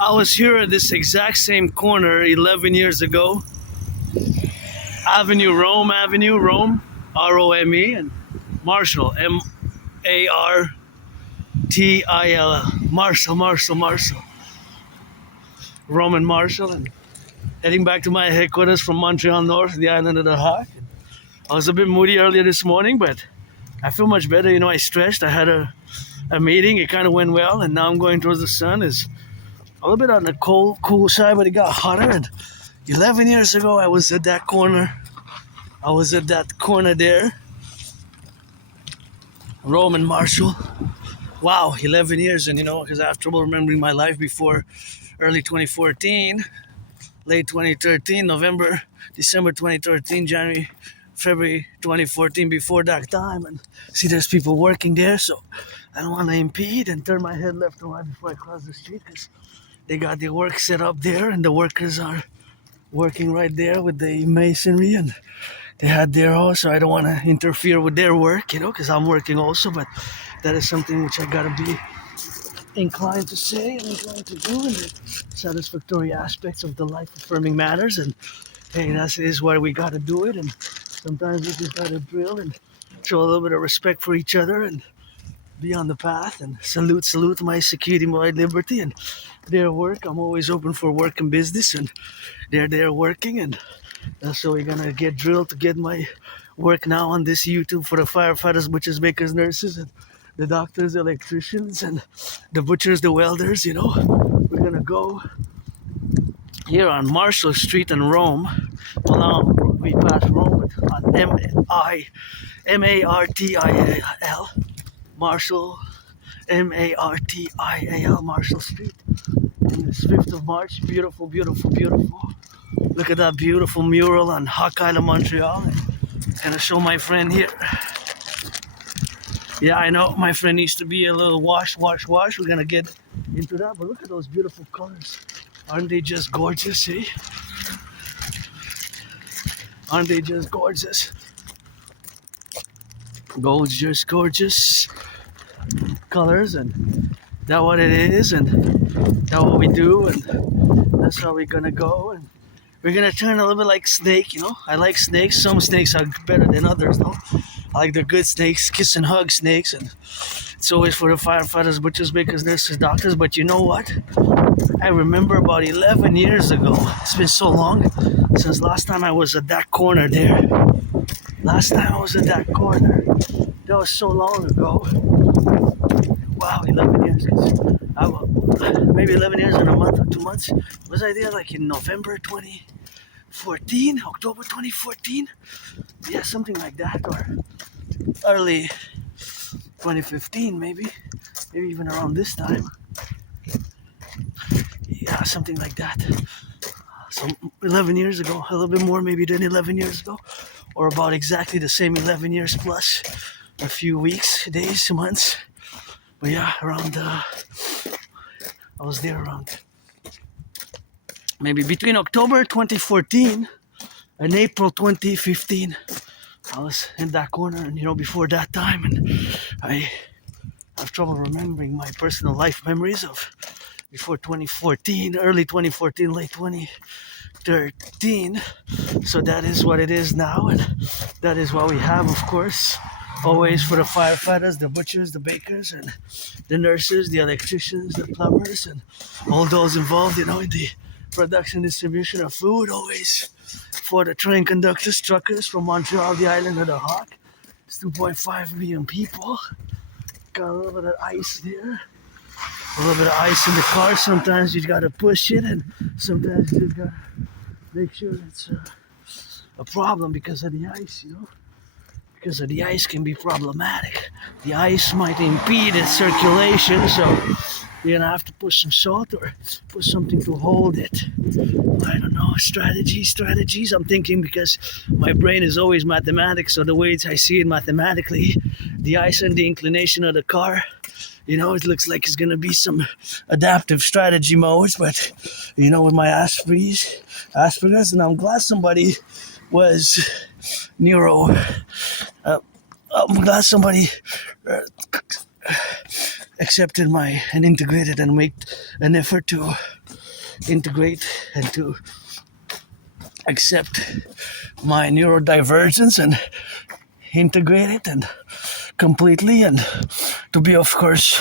I was here at this exact same corner 11 years ago. Rome Avenue, Rome, R-O-M-E, and Marshall, M-A-R-T-I-L, Marshall, Roman Marshall, and heading back to my headquarters from Montreal North, the island of the Hawk. I was a bit moody earlier this morning, but I feel much better. You know, I stretched. I had a meeting. It kind of went well, and now I'm going towards the sun. It's a little bit on the cool side, but it got hotter. And 11 years ago, I was at that corner. There, Rome and Marshall. Wow, 11 years, and you know, because I have trouble remembering my life before early 2014, late 2013, November, December 2013, January, February 2014, before that time. And see, there's people working there, so I don't want to impede and turn my head left and right before I cross the street, because they got the work set up there, and the workers are working right there with the masonry, and they had their house, so I don't want to interfere with their work, you know, because I'm working also, but that is something which I gotta be inclined to say and inclined to do, and the satisfactory aspects of the life-affirming matters. And hey, that is why we gotta do it, and sometimes we just gotta drill and show a little bit of respect for each other and be on the path, and salute my security, my liberty, and their work. I'm always open for work and business, and they're there working, and so we're gonna get drilled to get my work now on this YouTube for the firefighters, butchers, bakers, nurses, and the doctors, the electricians, and the butchers, the welders. You know, we're gonna go here on Marshall Street in Rome. Well, now we passed Rome, but on M-A-R-T-I-A-L, Marshall, M-A-R-T-I-A-L, Marshall Street. And it's 5th of March. Beautiful, beautiful, beautiful. Look at that beautiful mural on Hawk Island, Montreal. I'm gonna show my friend here. Yeah, I know my friend needs to be a little wash. We're gonna get into that, but look at those beautiful colors. Aren't they just gorgeous, eh? Aren't they just gorgeous? Gorgeous colors, and that's what it is, and that's what we do, and that's how we're gonna go. And we're gonna turn a little bit like snake, you know. I like snakes. Some snakes are better than others, though. I like the good snakes, kiss and hug snakes, and it's always for the firefighters, butchers, bakers, nurses, doctors. But you know what? I remember about 11 years ago. It's been so long since last time I was at that corner there. That was so long ago. Wow, 11 years. Maybe 11 years and a month or 2 months. Was I there like in November 2014? October 2014? Yeah, something like that. Or early 2015, maybe even around this time. Yeah, something like that. So 11 years ago, a little bit more maybe than 11 years ago, or about exactly the same 11 years plus a few weeks, days, months. But yeah, around I was there around maybe between October 2014 and April 2015. I was in that corner, and you know, before that time, and I have trouble remembering my personal life memories of before 2014, early 2014, late 2013. So that is what it is now, and that is what we have, of course, always for the firefighters, the butchers, the bakers, and the nurses, the electricians, the plumbers, and all those involved, you know, in the production distribution of food, always for the train conductors, truckers from Montreal, the island of the Hawk. It's 2.5 million people. Got a little bit of ice there. A little bit of ice in the car. Sometimes you gotta push it, and sometimes you just gotta make sure it's a problem because of the ice, you know. Because of the ice can be problematic. The ice might impede its circulation, so you're gonna have to put some salt or put something to hold it. I don't know, strategies. I'm thinking because my brain is always mathematics, so the way I see it mathematically, the ice and the inclination of the car, you know, it looks like it's gonna be some adaptive strategy modes, but you know, with my Asperger's, and I'm glad somebody was I'm glad somebody accepted and integrated and make an effort to integrate and to accept my neurodivergence and integrate it and completely, and to be, of course,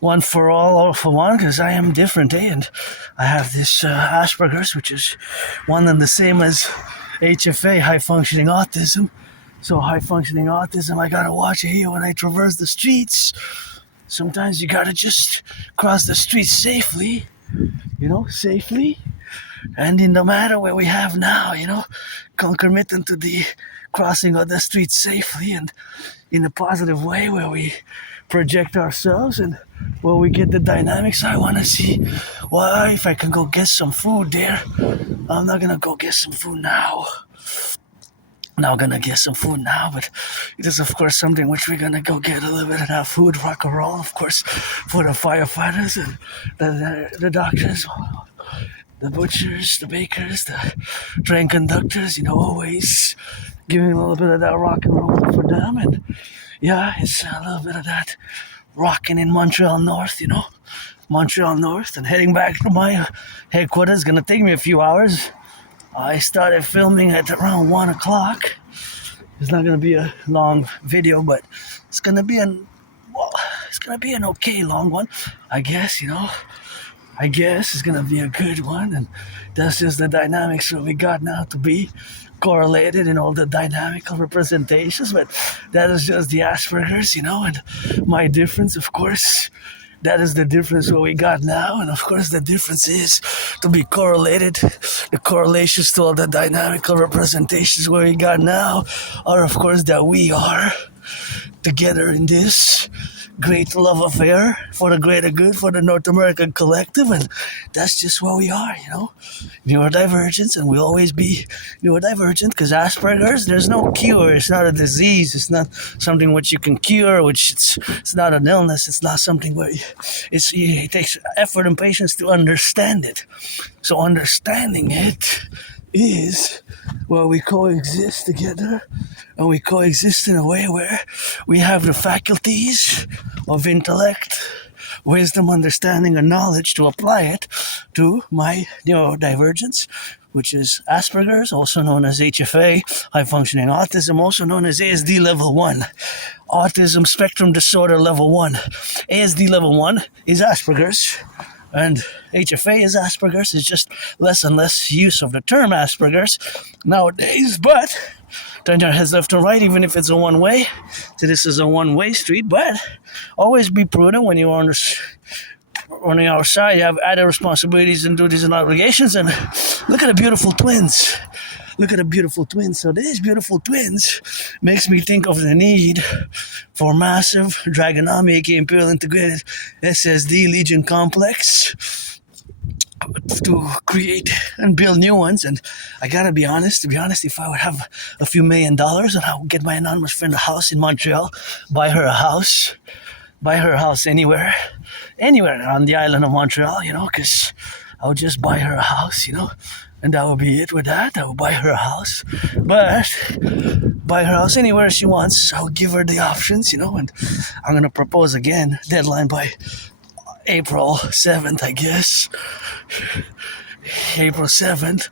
one for all for one, because I am different, and I have this Asperger's, which is one and the same as HFA, high functioning autism. So high functioning autism, I gotta watch it here when I traverse the streets. Sometimes you gotta just cross the streets safely, safely. And in the matter where we have now, concomitant to the crossing of the streets safely and in a positive way where we project ourselves and where we get the dynamics. I want to see if I can go get some food there. I'm not gonna go get some food now. Not gonna get some food now, but it is of course something which we're gonna go get a little bit of that food, rock and roll, of course, for the firefighters and the doctors, the butchers, the bakers, the train conductors, always giving a little bit of that rock and roll for them. And yeah, it's a little bit of that rocking in Montreal North, Montreal North, and heading back to my headquarters. Gonna take me a few hours. I started filming at around 1 o'clock. It's not gonna be a long video, but it's gonna be an okay long one, I guess. I guess it's gonna be a good one, and that's just the dynamics that we got now to be correlated in all the dynamical representations. But that is just the Asperger's, and my difference, of course. That is the difference what we got now, and of course the difference is to be correlated. The correlations to all the dynamical representations what we got now are, of course, that we are together in this great love affair for the greater good, for the North American collective, and that's just what we are, neurodivergence, and we'll always be neurodivergent, because Asperger's, there's no cure. It's not a disease. It's not something which you can cure, which it's not an illness. It's not something where it takes effort and patience to understand it. So understanding it is where we coexist together, and we coexist in a way where we have the faculties of intellect, wisdom, understanding, and knowledge to apply it to my neurodivergence, which is Asperger's, also known as HFA, high-functioning autism, also known as ASD level 1, autism spectrum disorder level 1. ASD level 1 is Asperger's, and HFA is Asperger's. It's just less and less use of the term Asperger's nowadays, but turn your heads left and right, even if it's a one-way. So this is a one-way street, but always be prudent when you're on the outside. You have added responsibilities and duties and obligations. And look at the beautiful twins. Look at the beautiful twins. So these beautiful twins makes me think of the need for massive Draconis, aka Imperial integrated SSD Legion complex, to create and build new ones. And I gotta be honest, if I would have a few $1 million and I would get my anonymous friend a house in Montreal, buy her a house anywhere on the island of Montreal, because I would just buy her a house, and that would be it with that. I would buy her a house, but buy her house anywhere she wants. I'll give her the options, and I'm gonna propose again, deadline by April 7th, I guess. April 7th.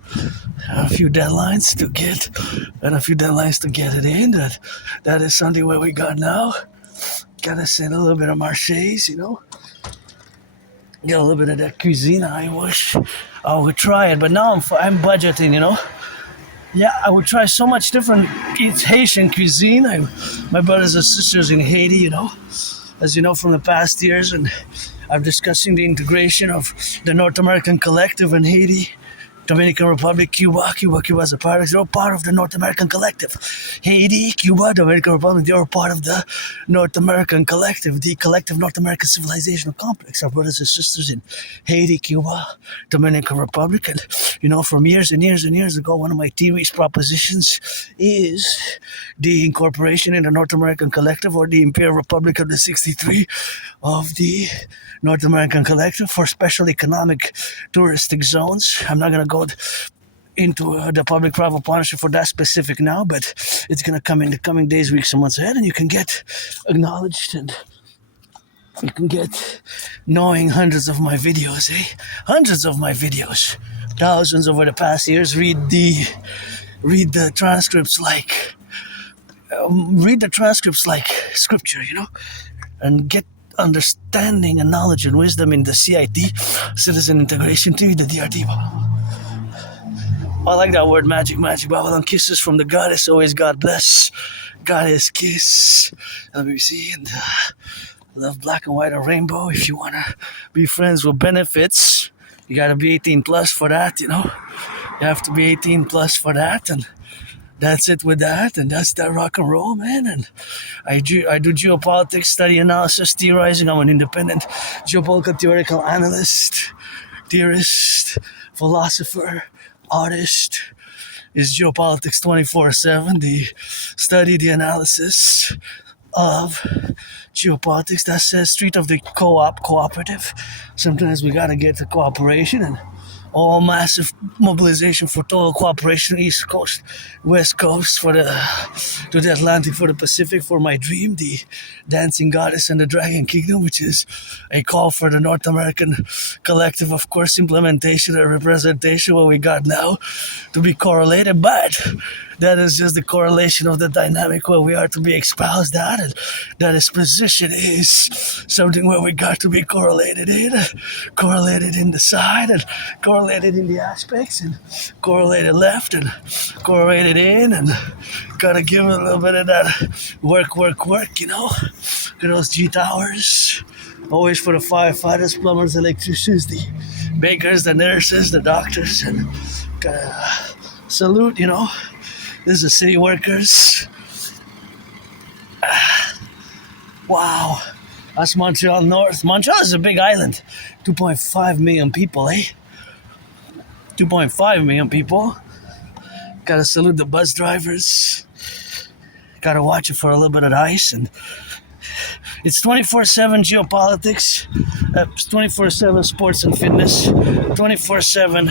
A few deadlines to get, and a few deadlines to get it in. That is something where we got now. Gotta send a little bit of Marseilles, Get a little bit of that cuisine. I wish I would try it, but now I'm budgeting, Yeah, I would try so much different. It's Haitian cuisine. My brothers and sisters in Haiti, as you know from the past years, and I'm discussing the integration of the North American collective in Haiti, Dominican Republic, Cuba as a part. They're all part of the North American collective. Haiti, Cuba, Dominican Republic, they're all part of the North American collective, the collective North American civilizational complex. Our brothers and sisters in Haiti, Cuba, Dominican Republic. And, from years and years and years ago, one of my theories, propositions is the incorporation in the North American collective, or the Imperial Republic of the 63 of the North American collective for special economic touristic zones. I'm not going to go into the public-private partnership for that specific now, but it's going to come in the coming days, weeks, and months ahead, and you can get acknowledged and You can get knowing hundreds of my videos, hundreds of my videos, thousands over the past years. Read the transcripts like scripture, and get understanding and knowledge and wisdom in the CIT, Citizen Integration TV, the DRT. I like that word, magic, Babylon. Kisses from the goddess, always God bless. Goddess kiss. Let me see. And love black and white or rainbow. If you want to be friends with benefits, you got to be 18 plus for that, You have to be 18 plus for that. And that's it with that. And that's that rock and roll, man. And I do geopolitics, study analysis, theorizing. I'm an independent geopolitical theoretical analyst, theorist, philosopher, artist. Is geopolitics 24/7, the study, the analysis of geopolitics. That's the street of the cooperative. Sometimes we gotta get to cooperation and all massive mobilization for total cooperation, East Coast, West Coast, to the Atlantic, for the Pacific, for my dream, the Dancing Goddess and the Dragon Kingdom, which is a call for the North American Collective, of course, implementation and representation, what we got now, to be correlated, but that is just the correlation of the dynamic where we are to be espoused at, and that is position is something where we got to be correlated in the side, and correlated in the aspects, and correlated left, and correlated in, and gotta give it a little bit of that work, those G towers, always for the firefighters, plumbers, electricians, the bakers, the nurses, the doctors, and gotta salute, This is city workers. Wow. That's Montreal North. Montreal is a big island. 2.5 million people, 2.5 million people. Gotta salute the bus drivers. Gotta watch it for a little bit of ice. And it's 24/7 geopolitics. It's 24/7 sports and fitness. 24/7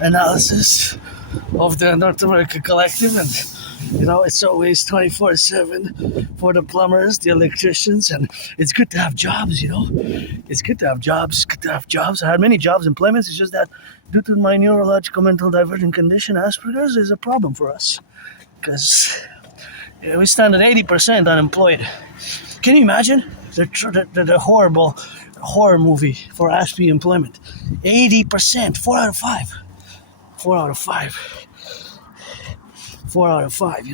analysis of the North American Collective, and it's always 24/7 for the plumbers, the electricians, and it's good to have jobs. It's good to have jobs. I had many jobs, employments. It's just that due to my neurological mental divergent condition, Asperger's is a problem for us because we stand at 80% unemployed. Can you imagine the horrible horror movie for Aspiesque employment? 80%, 4 out of 5. 4 out of 5. 4 out of 5,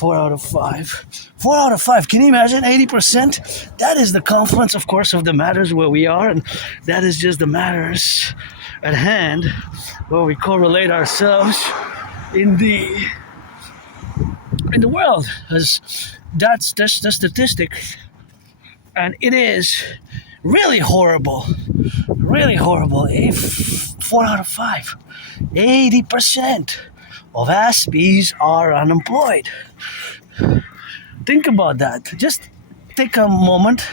4 out of 5. 4 out of 5. Can you imagine 80%? That is the confluence, of course, of the matters where we are, and that is just the matters at hand where we correlate ourselves in the world. As that's the statistic, and it is really horrible. If 4 out of 5, 80% of Aspies are unemployed. Think about that. Just take a moment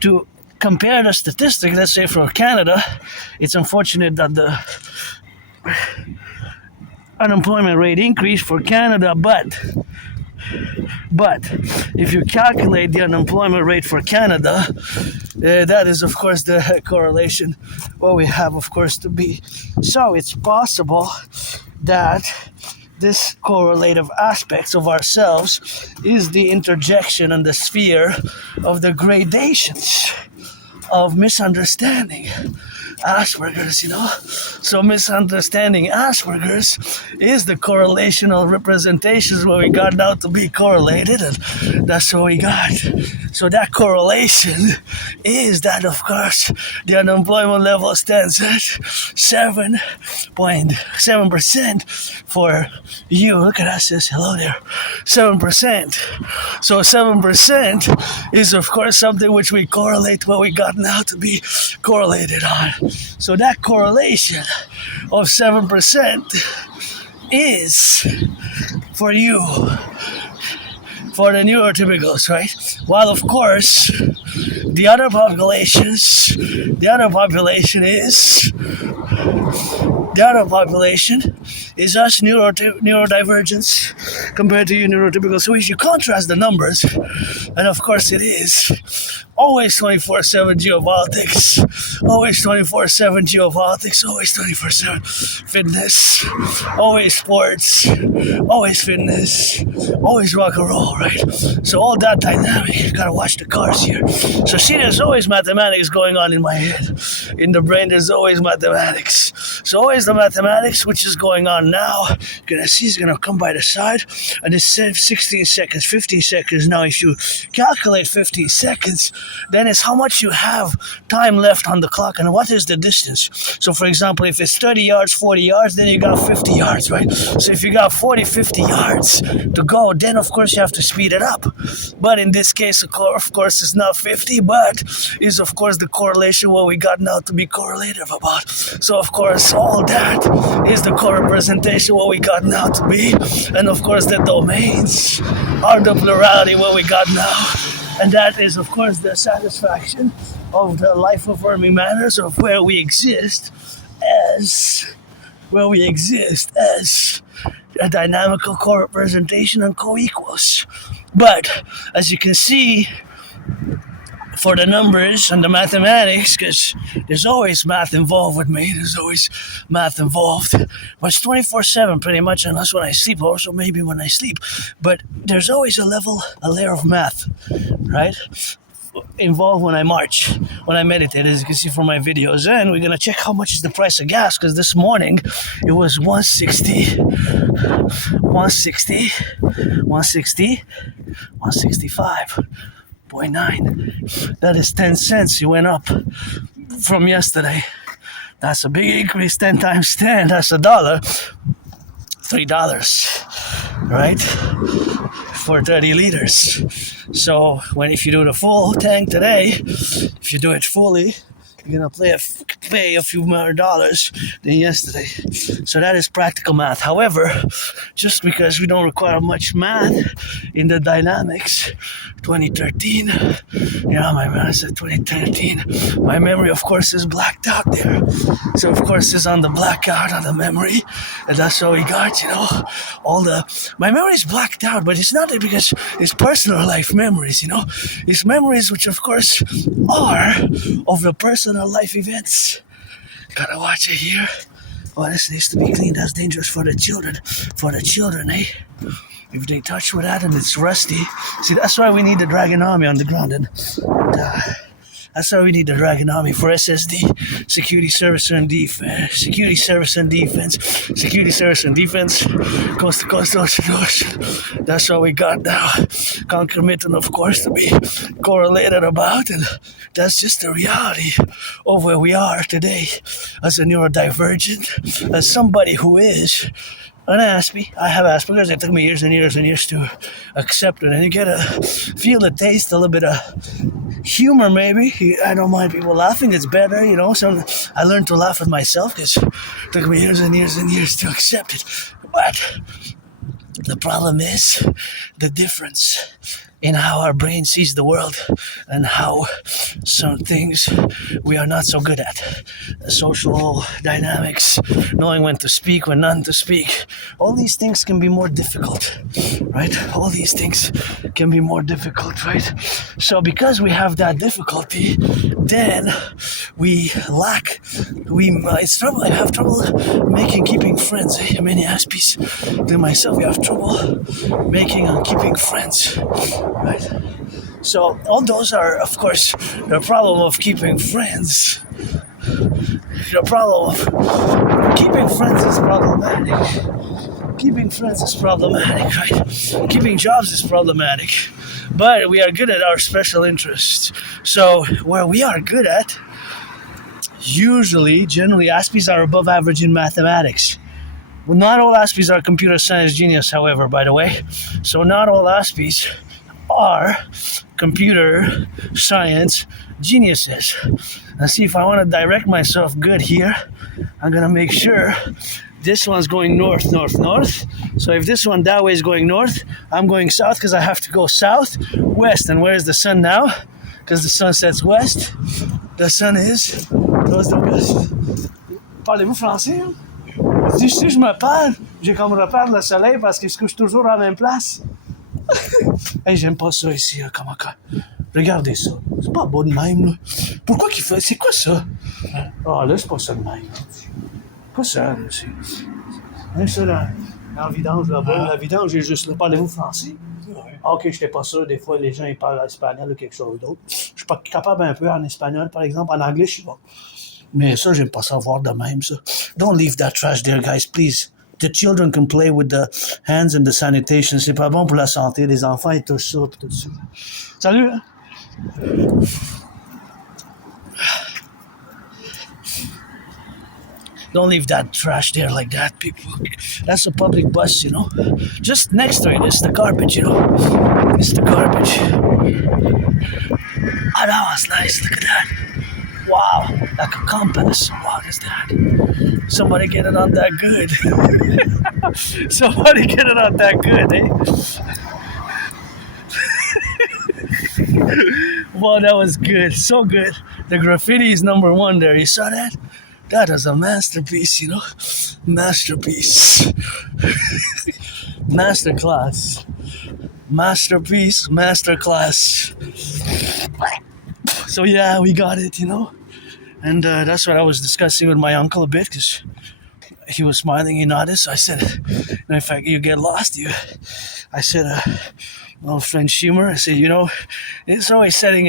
to compare the statistic. Let's say for Canada, it's unfortunate that the unemployment rate increased for Canada, but if you calculate the unemployment rate for Canada, that is, of course, the correlation what we have, of course, to be. So it's possible that this correlative aspects of ourselves is the interjection and the sphere of the gradations of misunderstanding Asperger's, So misunderstanding Asperger's is the correlational representations where we got now to be correlated, and that's what we got. So that correlation is that, of course, the unemployment level stands at 7.7% for you. Look at that, says hello there. 7%. So 7% is, of course, something which we correlate what we got now to be correlated on. So that correlation of 7% is for you, for the neurotypicals, right? While, of course, the other population is us neurodivergence compared to you neurotypical. So if you contrast the numbers, and of course it is always 24/7 geopolitics, always 24/7 geopolitics, always 24/7 fitness, always sports, always fitness, always rock and roll, right? So all that dynamic, you gotta watch the cars here. So see, there's always mathematics going on in my head. In the brain, there's always mathematics. So always the mathematics, which is going on now. You're gonna see it's gonna come by the side, and it's 16 seconds, 15 seconds. Now, if you calculate 15 seconds, then it's how much you have time left on the clock and what is the distance. So for example, if it's 30 yards, 40 yards, then you got 50 yards, right? So if you got 40, 50 yards to go, then of course you have to speed it up. But in this case, of course, it's not 50, but is of course the correlation what we got now to be correlative about. So of course, all that is the co-representation what we got now to be. And of course, the domains are the plurality what we got now. And that is, of course, the satisfaction of the life-affirming manners of where we exist as a dynamical co-representation and co-equals. But as you can see, for the numbers and the mathematics, because there's always math involved with me, there's always math involved, but it's 24/7 pretty much, unless when I sleep, also maybe when I sleep, but there's always a layer of math, right, involved when I march, when I meditate, as you can see from my videos. And we're gonna check how much is the price of gas, because this morning it was 165.9. That is 10 cents. You went up from yesterday. That's a big increase. 10 times 10, that's $1. $3, right? For 30 liters. So if you do the full tank today, if you do it fully, you're gonna pay a few more dollars than yesterday. So that is practical math. However, just because we don't require much math in the dynamics, 2013, my math said 2013. My memory, of course, is blacked out there. So of course, it's on the blackout on the memory, and that's what we got. My memory is blacked out, but it's not because it's personal life memories. It's memories which, of course, are of the personal life events. Gotta watch it here. Oh, this needs to be cleaned. That's dangerous for the children. Eh? If they touch with that and it's rusty. See, that's why we need the Dragon Army on the ground. And that's why we need the Dragon Army for SSD, security service and defense, coast to coast, ocean to ocean. That's what we got now. Concomitant, of course, to be correlated about, and that's just the reality of where we are today as a neurodivergent, as somebody who is an Aspie. I have Asperger's. It took me years and years and years to accept it, and you get to feel the taste, a little bit of humor maybe. I don't mind people laughing. It's better, So I learned to laugh at myself because it took me years and years and years to accept it. But the problem is the difference in how our brain sees the world and how some things we are not so good at. Social dynamics, knowing when to speak, when not to speak. All these things can be more difficult, right? All these things can be more difficult, right? So because we have that difficulty, then we lack, I have trouble keeping friends. Many Aspies, to myself, we have trouble making and keeping friends. Right. So all those are, of course, the problem of keeping friends. The problem of keeping friends is problematic. Keeping friends is problematic, right? Keeping jobs is problematic. But we are good at our special interests. So where we are good at, generally, Aspies are above average in mathematics. Well, not all Aspies are computer science genius, however, by the way. So not all Aspies are computer science geniuses. And see, if I want to direct myself good here, I'm going to make sure this one's going north, north, north. So if this one that way is going north, I'm going south because I have to go south, west. And where is the sun now? Because the sun sets west. The sun goes the west. Parlez-vous français? Si je me perds, j'ai comme repère le soleil parce que je couche toujours à la même place. Hey, j'aime pas ça ici, là, comment que... Regardez ça. C'est pas beau de même, là. Pourquoi qu'il fait... C'est quoi ça? Ah, là, c'est pas ça de même. Pas ça, là, c'est... Même ça, là, la vidange, là-bas. La vidange, j'ai juste là. Parlez-vous français? Ah, ok, j'étais pas sûr. Des fois, les gens, ils parlent espagnol ou quelque chose d'autre. Je suis pas capable un peu en espagnol, par exemple. En anglais, je suis bon. Mais ça, j'aime pas savoir de même, ça. Don't leave that trash there, guys, please. The children can play with the hands and the sanitation. C'est pas bon pour la santé. Les enfants, ils touchent ça et tout ça. Salut, hein? Don't leave that trash there like that, people. That's a public bus, you know. Just next to it is the garbage, you know. It's the garbage. Oh, that was nice. Look at that. Wow, like a compass. What is that? Somebody get it on that good. Somebody get it on that good, eh? Wow, that was good. So good. The graffiti is number one there. You saw that? That is a masterpiece, you know? Masterpiece. Masterclass. Masterpiece, masterclass. So yeah, we got it, you know? And that's what I was discussing with my uncle a bit, because he was smiling, he nodded. So I said, in fact, you get lost, I said, little French humor. I said, you know, it's always setting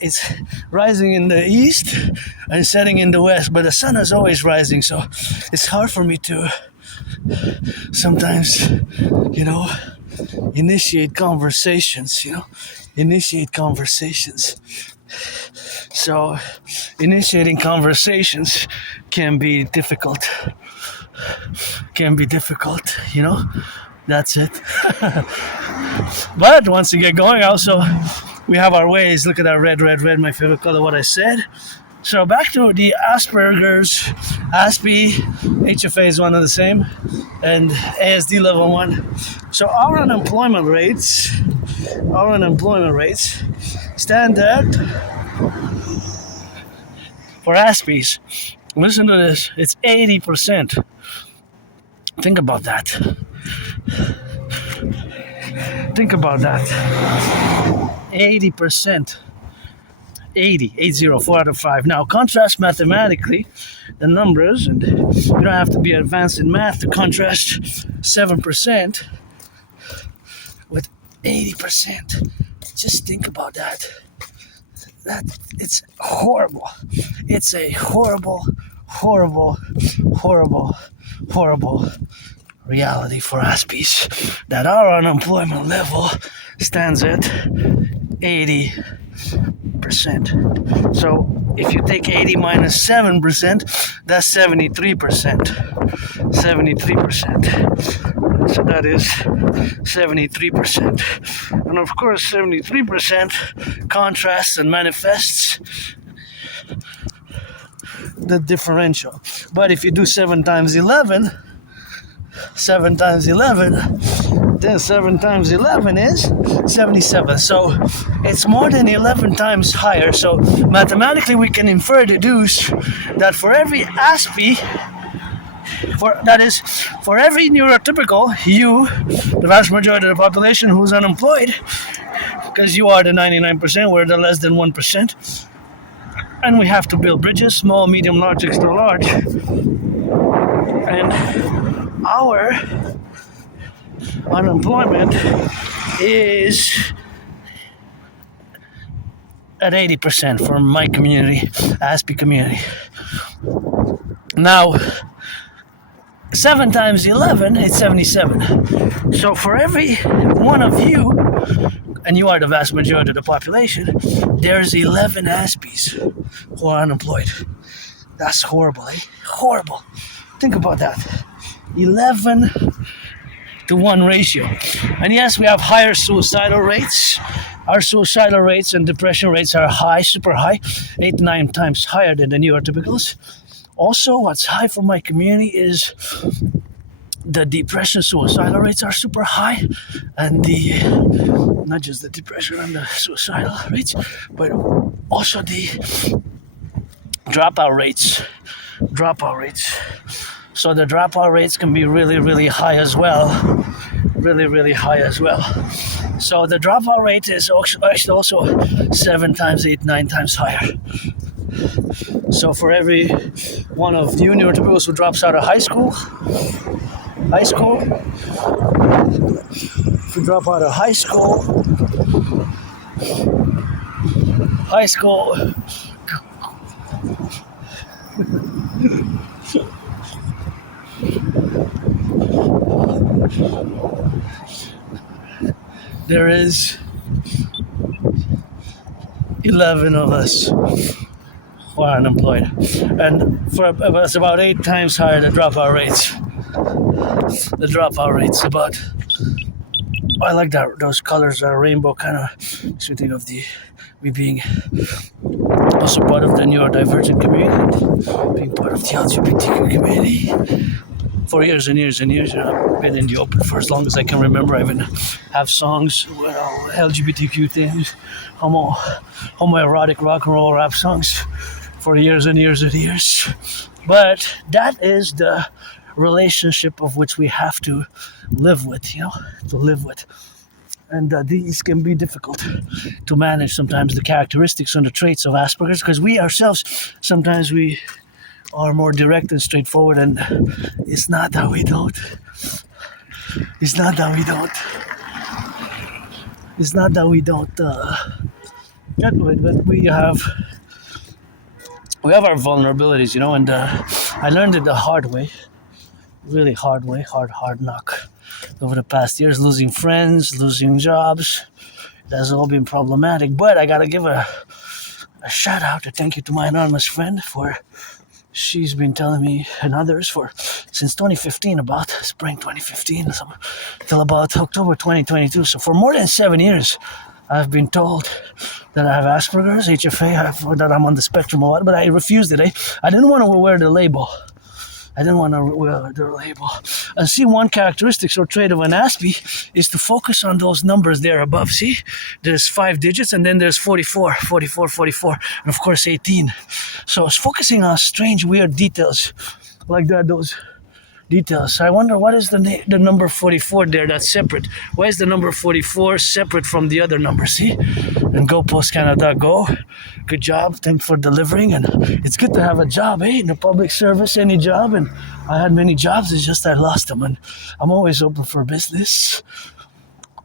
it's rising in the east and setting in the west, but the sun is always rising. So it's hard for me to sometimes, you know, initiate conversations. So initiating conversations can be difficult, you know. That's it. But once you get going, also, we have our ways. Look at that red, my favorite color, what I said. So back to the Asperger's, Aspie, HFA is one of the same, and ASD level 1. So our unemployment rates stand at, for Aspies, listen to this, it's 80%. Think about that. Think about that. 80%. 80, 4 out of 5. Now, contrast mathematically the numbers, and you don't have to be advanced in math to contrast 7% with 80%. Just think about that. It's horrible. It's a horrible reality for Aspies that our unemployment level stands at 80%. So if you take 80 minus 7%, that's 73%. So that is 73%. And of course, 73% contrasts and manifests the differential. But if you do 7 times 11, then 7 times 11 is 77. So it's more than 11 times higher. So mathematically we can deduce that for every Aspie, for every neurotypical, you, the vast majority of the population who's unemployed, because you are the 99%, we're the less than 1%, and we have to build bridges, small, medium, large, extra large, and our unemployment is at 80% for my community, Aspie community. Now, 7 times 11, it's 77. So for every one of you, and you are the vast majority of the population, there's 11 Aspies who are unemployed. That's horrible, eh? Horrible. Think about that. 11 to 1 ratio. And yes, we have higher suicidal rates. Our suicidal rates and depression rates are high, super high, 8 to 9 times higher than the neurotypicals. Also, what's high for my community is the depression suicidal rates are super high, and not just the depression and the suicidal rates, but also the dropout rates. So the dropout rates can be really, really high as well. Really, really high as well. So the dropout rate is also 7 times, 8, 9 times higher. So for every one of you neurotypicals who drops out of high school, if you drop out of high school, there is 11 of us who are unemployed, and it's about 8 times higher the dropout rates. About, I like that, those colors are rainbow kind of. Makes me think of me being also part of the neurodivergent community, being part of the LGBTQ community for years and years and years. I've been in the open for as long as I can remember. I even have songs with LGBTQ things, homoerotic rock and roll rap songs for years and years and years. But that is the relationship of which we have to live with, And these can be difficult to manage sometimes, the characteristics and the traits of Asperger's, because we ourselves, sometimes we are more direct and straightforward, and it's not that we don't. But we have our vulnerabilities, and I learned it the hard way, really hard way, hard knock over the past years, losing friends, losing jobs. That's all been problematic, but I gotta give a shout out, a thank you to my anonymous friend, for she's been telling me, and others, since 2015, about spring 2015 till about October 2022. So for more than 7 years, I've been told that I have Asperger's, HFA, that I'm on the spectrum a lot, but I refused it. I didn't want to wear the label. And see, one characteristic or trait of an Aspie is to focus on those numbers there above. See, there's 5 digits, and then there's 44, and of course 18. So it's focusing on strange, weird details like that, those details. I wonder, what is the number 44 there that's separate? Why is the number 44 separate from the other number? See? And GoPostCanada.go. Good job. Thanks for delivering. And it's good to have a job, in the public service, any job. And I had many jobs, it's just I lost them. And I'm always open for business.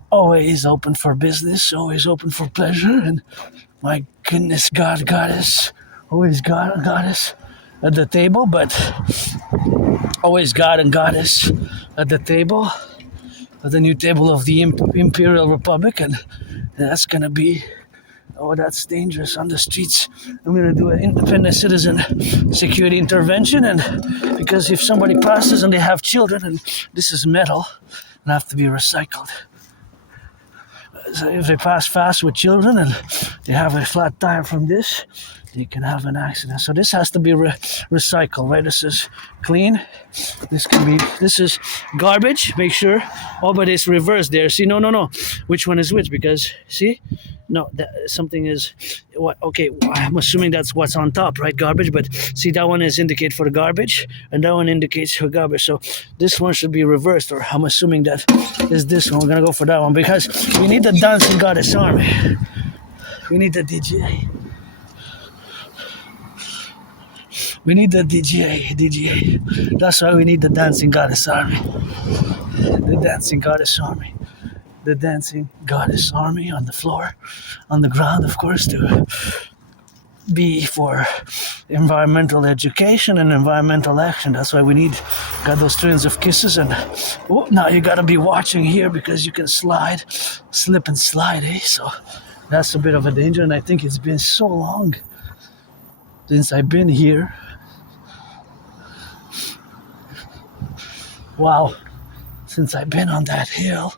Always open for pleasure. And my goodness, Goddess. Always God and Goddess at the table, but always God and Goddess at the table, at the new table of the Imperial Republic, and that's gonna be, that's dangerous on the streets. I'm gonna do an independent citizen security intervention, and because if somebody passes and they have children, and this is metal, and have to be recycled. So if they pass fast with children and they have a flat tire from this, they can have an accident. So this has to be recycled, right? This is clean. This is garbage. Make sure. Oh, but it's reversed there. See, no. Which one is which? Because, see? No, something is, what? Okay, I'm assuming that's what's on top, right? Garbage. But see, that one is indicate for the garbage, and that one indicates for garbage. So this one should be reversed, or I'm assuming that is this one. We're going to go for that one, because we need the Dancing Goddess Army. We need the DGA. We need the DGA. That's why we need the Dancing Goddess Army. The Dancing Goddess Army. The Dancing Goddess Army on the floor, on the ground, of course, to be for environmental education and environmental action. That's why we got those trains of kisses. And now you gotta be watching here, because you can slip and slide, So that's a bit of a danger, and I think it's been so long since I've been here. Wow, since I've been on that hill.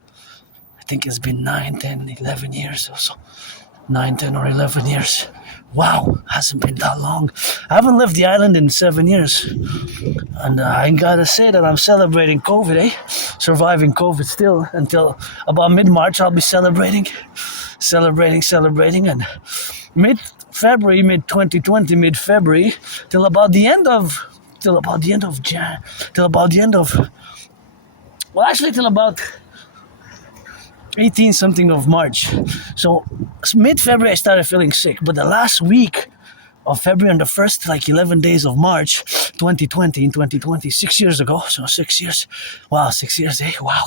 I think it's been 9, 10, 11 years or so. 9, 10 or 11 years. Wow, hasn't been that long. I haven't left the island in 7 years. And I gotta say that I'm celebrating COVID, Surviving COVID still. Until about mid-March, I'll be celebrating. And February, mid-February, till about the end of till about 18 something of March. So mid-February I started feeling sick, but the last week of February and the first 11 days of March 2020, 6 years ago, so 6 years, wow, 6 years, wow,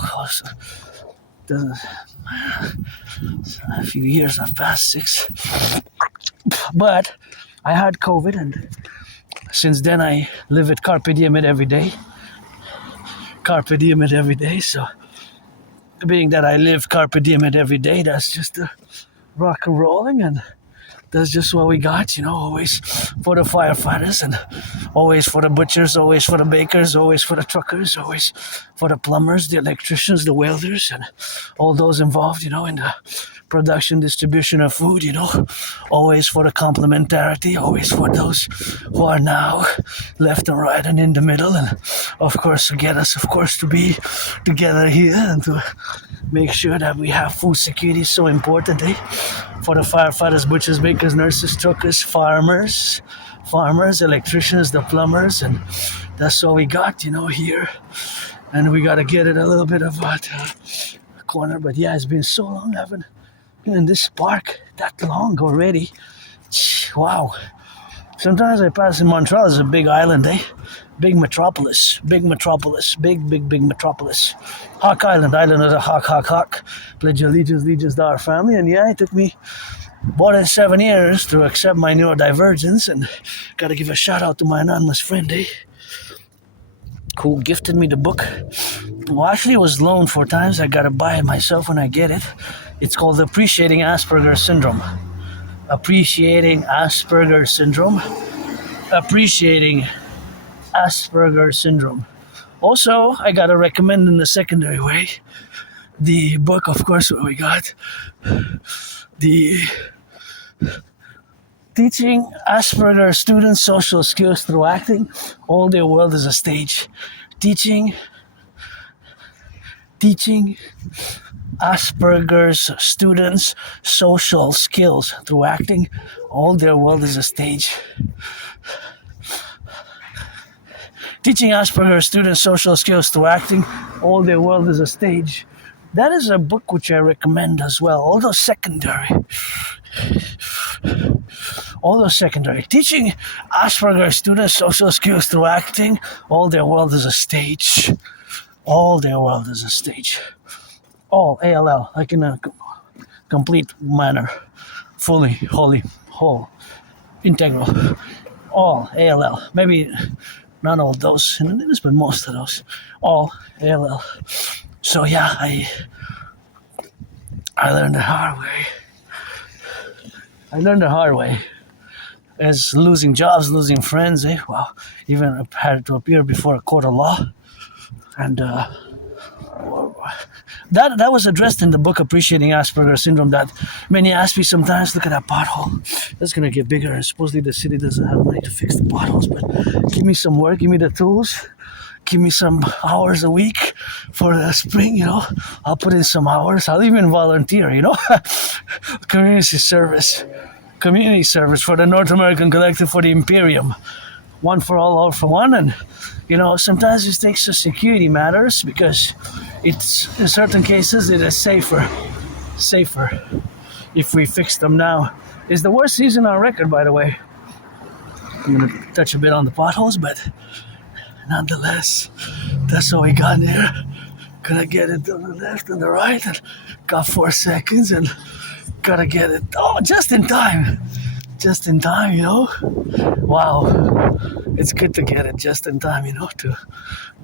a few years have passed, 6, but I had COVID, and since then I live it carpe diem it every day, so being that I live carpe diem it every day, that's just rock and rolling, and that's just what we got, always for the firefighters, and always for the butchers, always for the bakers, always for the truckers, always for the plumbers, the electricians, the welders, and all those involved, in the production, distribution of food, always for the complementarity, always for those who are now left and right and in the middle, and of course to get us, to be together here and to make sure that we have food security is so important, for the firefighters, butchers, bakers, nurses, truckers, farmers, electricians, the plumbers, and that's all we got, here, and we got to get it a little bit of a corner, but yeah, it's been so long, I haven't been in this park that long already. Wow. Sometimes I pass in Montreal. It's a big island, big metropolis, big metropolis. Hawk Island of the Hawk. Pledge allegiance to our family. And yeah, it took me more than 7 years to accept my neurodivergence, and gotta give a shout out to my anonymous friend, who gifted me the book. Well, actually, it was loaned 4 times. I gotta buy it myself when I get it. It's called Appreciating Asperger's Syndrome. Appreciating Asperger's Syndrome. Also, I gotta recommend in the secondary way the book, of course, what we got. The Teaching Asperger's Students Social Skills Through Acting. All their world is a stage. Teaching Asperger's students social skills through acting. All their world is a stage. Teaching Asperger's students social skills through acting. All their world is a stage. That is a book which I recommend as well. Although secondary. Teaching Asperger's students social skills through acting. All their world is a stage. All, ALL, like in a complete manner, fully, wholly, whole, integral, all, ALL, maybe not all those synonyms, but most of those, all, ALL. So yeah, I learned the hard way. As losing jobs, losing friends, wow, even had to appear before a court of law, and that was addressed in the book Appreciating Asperger's Syndrome, that many ask me sometimes, look at that pothole, that's going to get bigger, and supposedly the city doesn't have money to fix the potholes, but give me some work, give me the tools, give me some hours a week for the spring, I'll put in some hours, I'll even volunteer, community service for the North American Collectif, for the Imperium, one for all for one, and sometimes it takes a security matters, because it's in certain cases it is safer if we fix them now. It's the worst season on record, by the way. I'm gonna touch a bit on the potholes, but nonetheless, that's all we got there. Gonna get it on the left and the right, and got 4 seconds, and gotta get it just in time, wow, it's good to get it just in time, to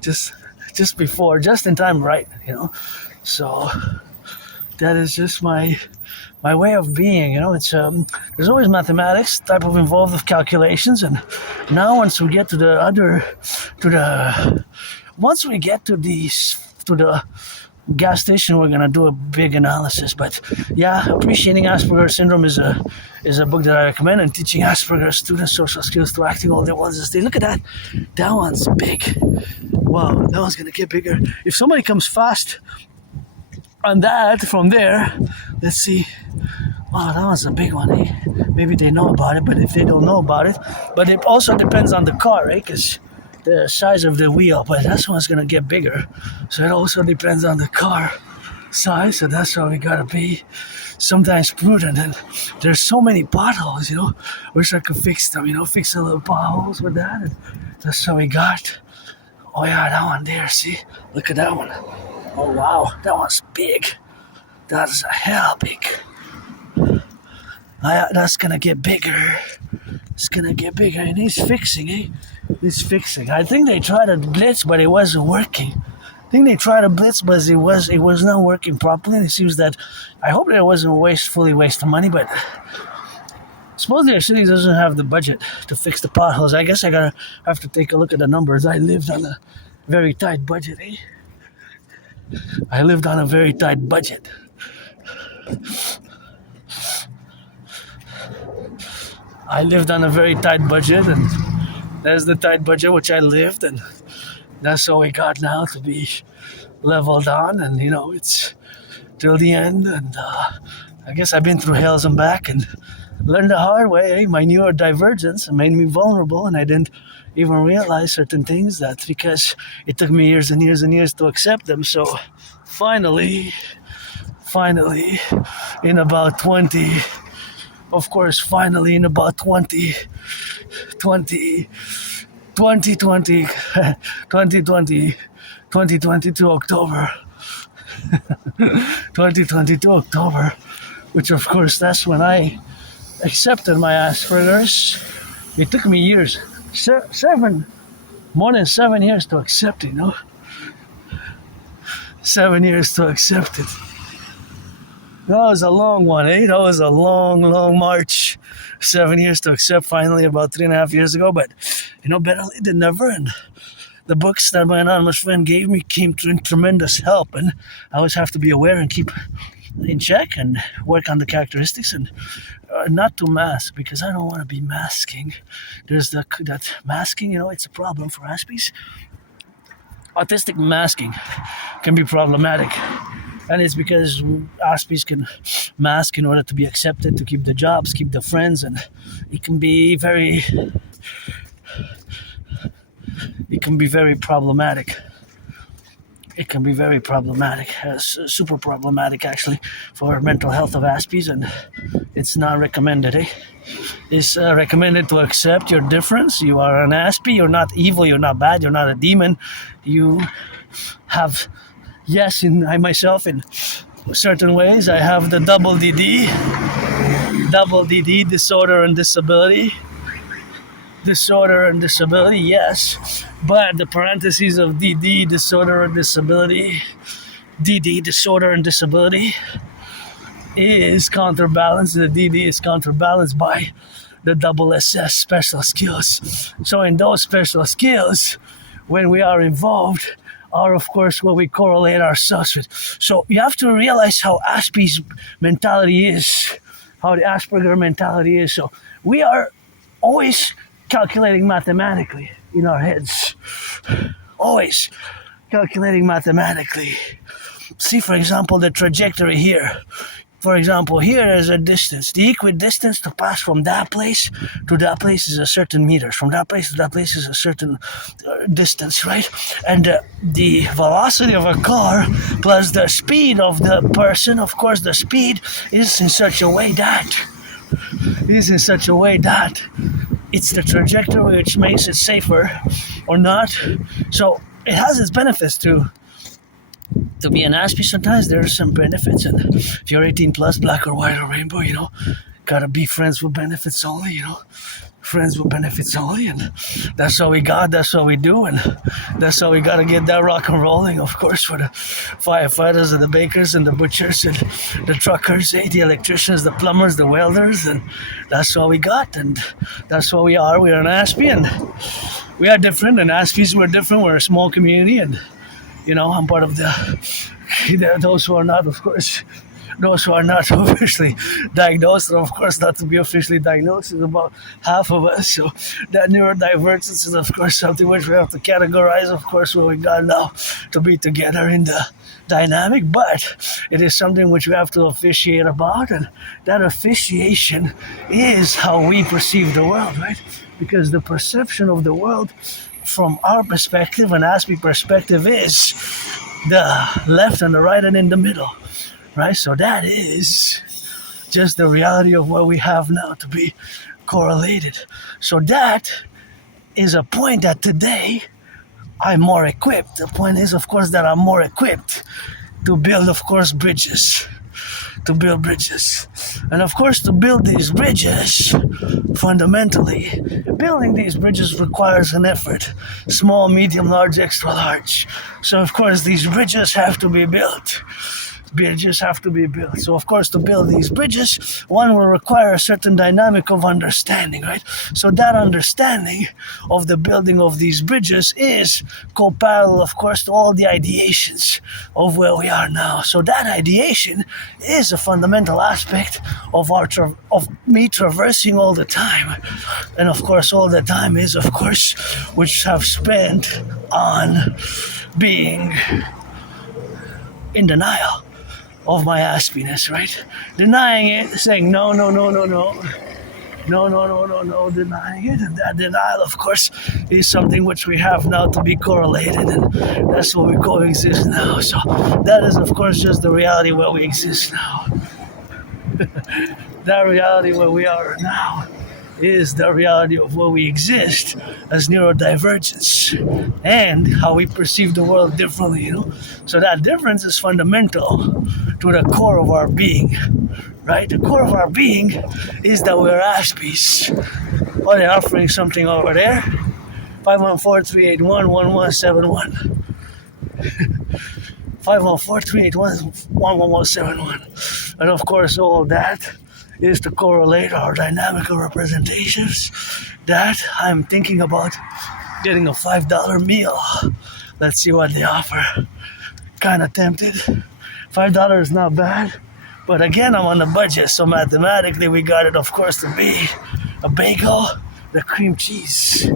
just in time, right, so that is just my way of being, it's there's always mathematics type of involved with calculations, and now once we get to the gas station, we're gonna do a big analysis. But yeah, Appreciating Asperger's Syndrome is a book that I recommend, and Teaching Asperger's Students Social Skills Through Acting. All there was is look at that one's big. Wow, that one's gonna get bigger if somebody comes fast on that from there. Let's see. Wow, that one's a big one, maybe they know about it, but if they don't know about it, but it also depends on the car, right? Because the size of the wheel, but this one's gonna get bigger, so it also depends on the car size. So that's why we gotta be sometimes prudent. And there's so many potholes, wish I could fix them, fix the little potholes with that. And that's what we got. Oh yeah, that one there, see, look at that one. Oh wow, that one's big. That's a hell big. That's gonna get bigger. It's gonna get bigger. And he's fixing, He's fixing. I think they tried to blitz, but it wasn't working. I think they tried to blitz, but it was not working properly. And it seems that, I hope that it wasn't fully waste of money, but supposedly our city doesn't have the budget to fix the potholes. I guess I have to take a look at the numbers. I lived on a very tight budget, I lived on a very tight budget. I lived on a very tight budget, and that's the tight budget which I lived, and that's all we got now to be leveled on, and it's till the end. And I guess I've been through hells and back and learned the hard way. My neurodivergence made me vulnerable, and I didn't even realize certain things, that because it took me years and years and years to accept them. So finally, in about 20, of course, finally in about 2022 October, 2022 October, which of course that's when I accepted my Asperger's. It took me years, more than 7 years to accept it, 7 years to accept it. That was a long one, That was a long, long march. 7 years to accept, finally, about 3.5 years ago. But, better late than never. And the books that my anonymous friend gave me came to tremendous help. And I always have to be aware and keep in check and work on the characteristics, and not to mask, because I don't want to be masking. There's that masking, it's a problem for Aspies. Autistic masking can be problematic. And it's because Aspies can mask in order to be accepted, to keep the jobs, keep the friends, and it can be very problematic. It can be very problematic, super problematic actually, for mental health of Aspies, and it's not recommended. It's recommended to accept your difference. You are an Aspie, you're not evil, you're not bad, you're not a demon. You have, yes, I myself, in certain ways, I have the double dedie, disorder and disability. Disorder and disability, yes, but the parentheses of DD, disorder and disability, DD, disorder and disability, is counterbalanced. The DD is counterbalanced by the double SS, special skills. So in those special skills, when we are involved, are of course what we correlate ourselves with. So you have to realize how Aspie's mentality is, how the Asperger mentality is. So we are always calculating mathematically in our heads. Always calculating mathematically. See, for example, the trajectory here. For example, here is a distance. The equidistance to pass from that place to that place is a certain meters. From that place to that place is a certain distance, right? And the velocity of a car plus the speed of the person, of course, the speed is in such a way that it's the trajectory which makes it safer or not. So it has its benefits to be an Aspie. Sometimes there are some benefits, and if you're 18 plus, black or white or rainbow, gotta be friends with benefits only, friends with benefits only, and that's all we got, that's what we do, and that's how we gotta get that rock and rolling, of course, for the firefighters and the bakers and the butchers and the truckers, the electricians, the plumbers, the welders, and that's all we got, and that's what we are. We're an Aspie, and we are different, and Aspies, we're different, we're a small community, and I'm part of those who are not, of course, those who are not officially diagnosed, and of course not to be officially diagnosed, is about half of us. So that neurodivergence is of course something which we have to categorize, of course, where we got now to be together in the dynamic, but it is something which we have to officiate about, and that officiation is how we perceive the world, right? Because the perception of the world from our perspective and Aspiesque perspective is the left and the right and in the middle, right? So that is just the reality of what we have now to be correlated. So that is a point that today I'm more equipped. The point is, of course, that I'm more equipped to build, of course, bridges. To build bridges. And of course, to build these bridges, fundamentally, building these bridges requires an effort. Small, medium, large, extra large. So of course, these bridges have to be built. Bridges have to be built. So of course, to build these bridges, one will require a certain dynamic of understanding, right? So that understanding of the building of these bridges is co-parallel, of course, to all the ideations of where we are now. So that ideation is a fundamental aspect of of me traversing all the time. And of course, all the time is, of course, which I've spent on being in denial of my aspiness, right? Denying it, saying no, denying it. And that denial, of course, is something which we have now to be correlated, and that's what we coexist now. So that is, of course, just the reality where we exist now. That reality where we are now is the reality of where we exist as neurodivergence and how we perceive the world differently, you know? So that difference is fundamental to the core of our being, right? The core of our being is that we're Aspiesque. Oh, they're offering something over there. 514-381-1171. 514-381-1171. And of course, all that is to correlate our dynamical representations that I'm thinking about getting a $5 meal. Let's see what they offer. Kind of tempted. $5 is not bad. But again, I'm on the budget, so mathematically we got it, of course, to be a bagel, the cream cheese.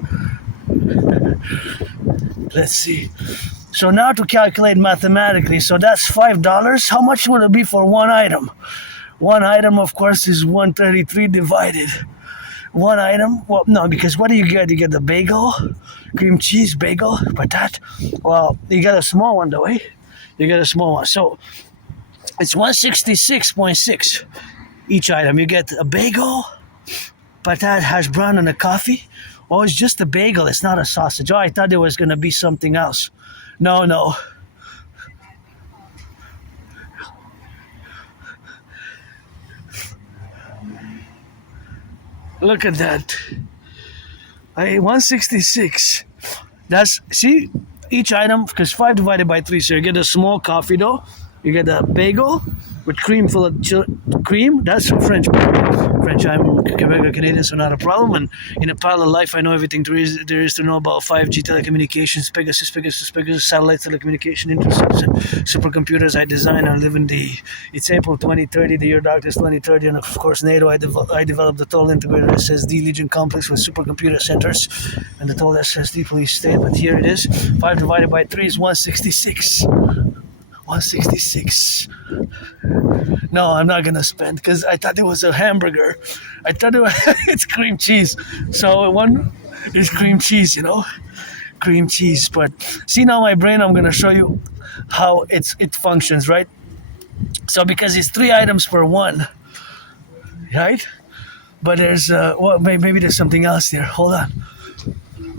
Let's see. So now to calculate mathematically, so that's $5. How much would it be for one item? One item, of course, is 133 divided. One item, well, no, because what do you get? You get the bagel, cream cheese, bagel, patat. Well, you get a small one, though, eh? You get a small one. So it's 166.6 each item. You get a bagel, patat, hash brown, and a coffee. Oh, it's just a bagel. It's not a sausage. Oh, I thought there was going to be something else. No. Look at that. 166. That's, see, each item, because 5 divided by 3, so you get a small coffee dough, you get a bagel with cream full of cream. That's French. I'm Canadian, so not a problem. And in a parallel life, I know everything there is to know about 5G telecommunications, Pegasus, satellite telecommunication, intercepts, and supercomputers I design. I live in it's April 2030, the year darkness 2030, and of course NATO. I developed the total integrated SSD Legion complex with supercomputer centers and the total SSD police state. But here it is. 5 divided by 3 is 166. 166. No, I'm not gonna spend because I thought it was a hamburger. I thought it's cream cheese. So one is cream cheese, you know, cream cheese. But see now my brain, I'm gonna show you how it functions, right? So because it's 3 items per one, right? But there's well, maybe there's something else there. Hold on.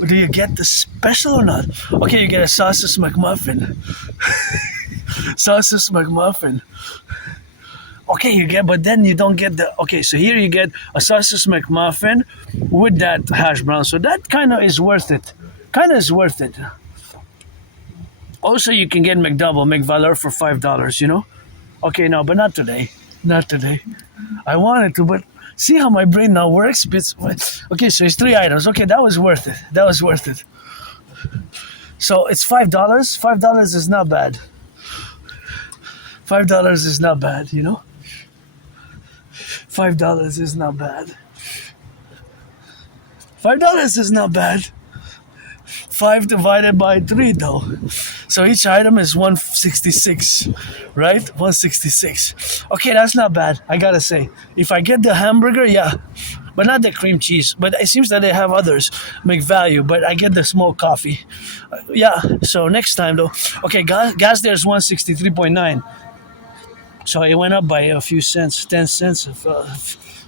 Do you get the special or not? Okay, you get a sausage McMuffin. Sausage McMuffin. Okay, you get, but then you don't get the. Okay, so here you get a sausage McMuffin with that hash brown. So that kind of is worth it. Also, you can get McValor for $5. You know. Okay, no, but not today. I wanted to, but see how my brain now works. Okay, so it's 3 items. Okay, that was worth it. So it's $5. $5 is not bad. $5 is not bad, you know. $5 is not bad. $5 is not bad. 5 divided by 3 though. So each item is 166, right? 166. Okay, that's not bad, I gotta say. If I get the hamburger, yeah. But not the cream cheese. But it seems that they have others, McValue. But I get the smoked coffee. Yeah, so next time though. Okay, gas there is 163.9. So it went up by a few cents, 10 cents.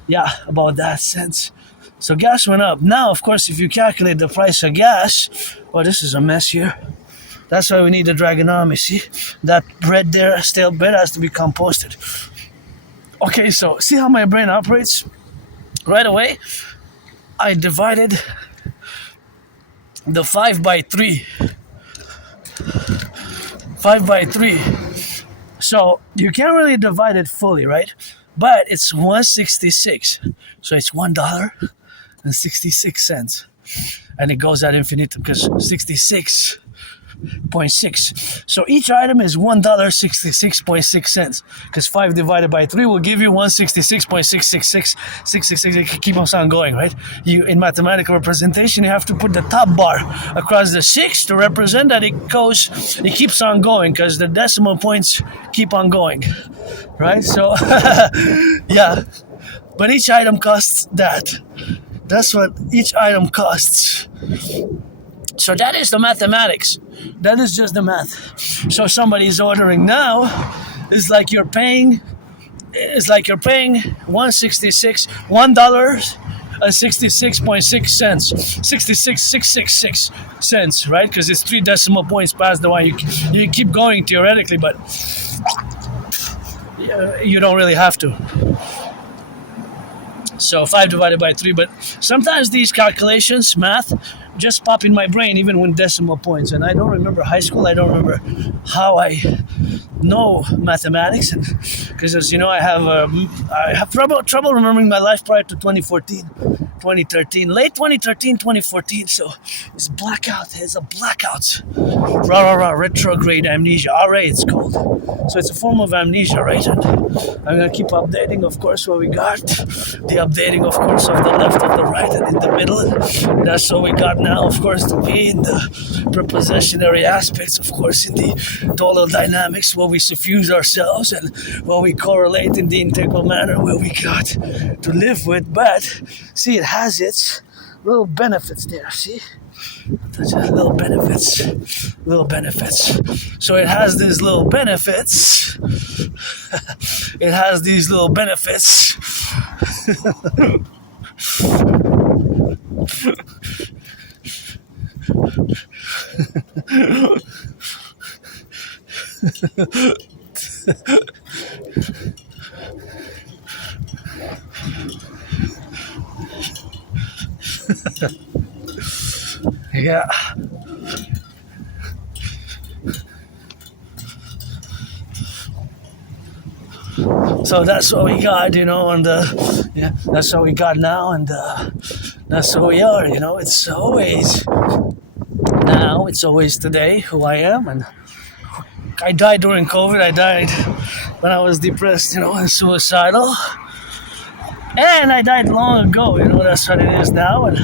Yeah, about that cents. So gas went up. Now, of course, if you calculate the price of gas, well, this is a mess here. That's why we need the Draconis, see? That bread there, stale bread, has to be composted. Okay, so see how my brain operates? Right away, I divided the 5 by 3. 5 by 3. So you can't really divide it fully, right? But it's 166. So it's $1.66. And it goes ad infinitum because 66.6. So each item is $1.66.6 because 5 divided by 3 will give you 166.666. It keep on going, right? You in mathematical representation, you have to put the top bar across the 6 to represent that it keeps on going because the decimal points keep on going, right? So yeah, but each item costs that. That's what each item costs. So that is the mathematics. That is just the math. So somebody's ordering now. It's like you're paying 66.6 cents. 66.666 cents, right? Because it's 3 decimal points past the one. You keep going theoretically, but you don't really have to. So 5 divided by 3, but sometimes these calculations, math, just pop in my brain even with decimal points, and I don't remember high school. I don't remember how I know mathematics, because as you know, I have trouble remembering my life prior to 2013, late 2013, 2014. So it's blackout. It's a blackout. Retrograde amnesia. RA, it's called. So it's a form of amnesia, right? And I'm gonna keep updating, of course, what we got. The updating, of course, of the left, of the right, and in the middle. And that's what we got now, of course, to be in the prepositionary aspects, of course, in the tonal dynamics, where we suffuse ourselves and where we correlate in the integral manner where we got to live with. But see, it has its little benefits there, see? Little benefits. So it has these little benefits. It has these little benefits. Yeah. So that's what we got, and that's what we got now, and that's what we are, It's always now, it's always today who I am, and I died during COVID. I died when I was depressed, and suicidal. And I died long ago, that's what it is now, and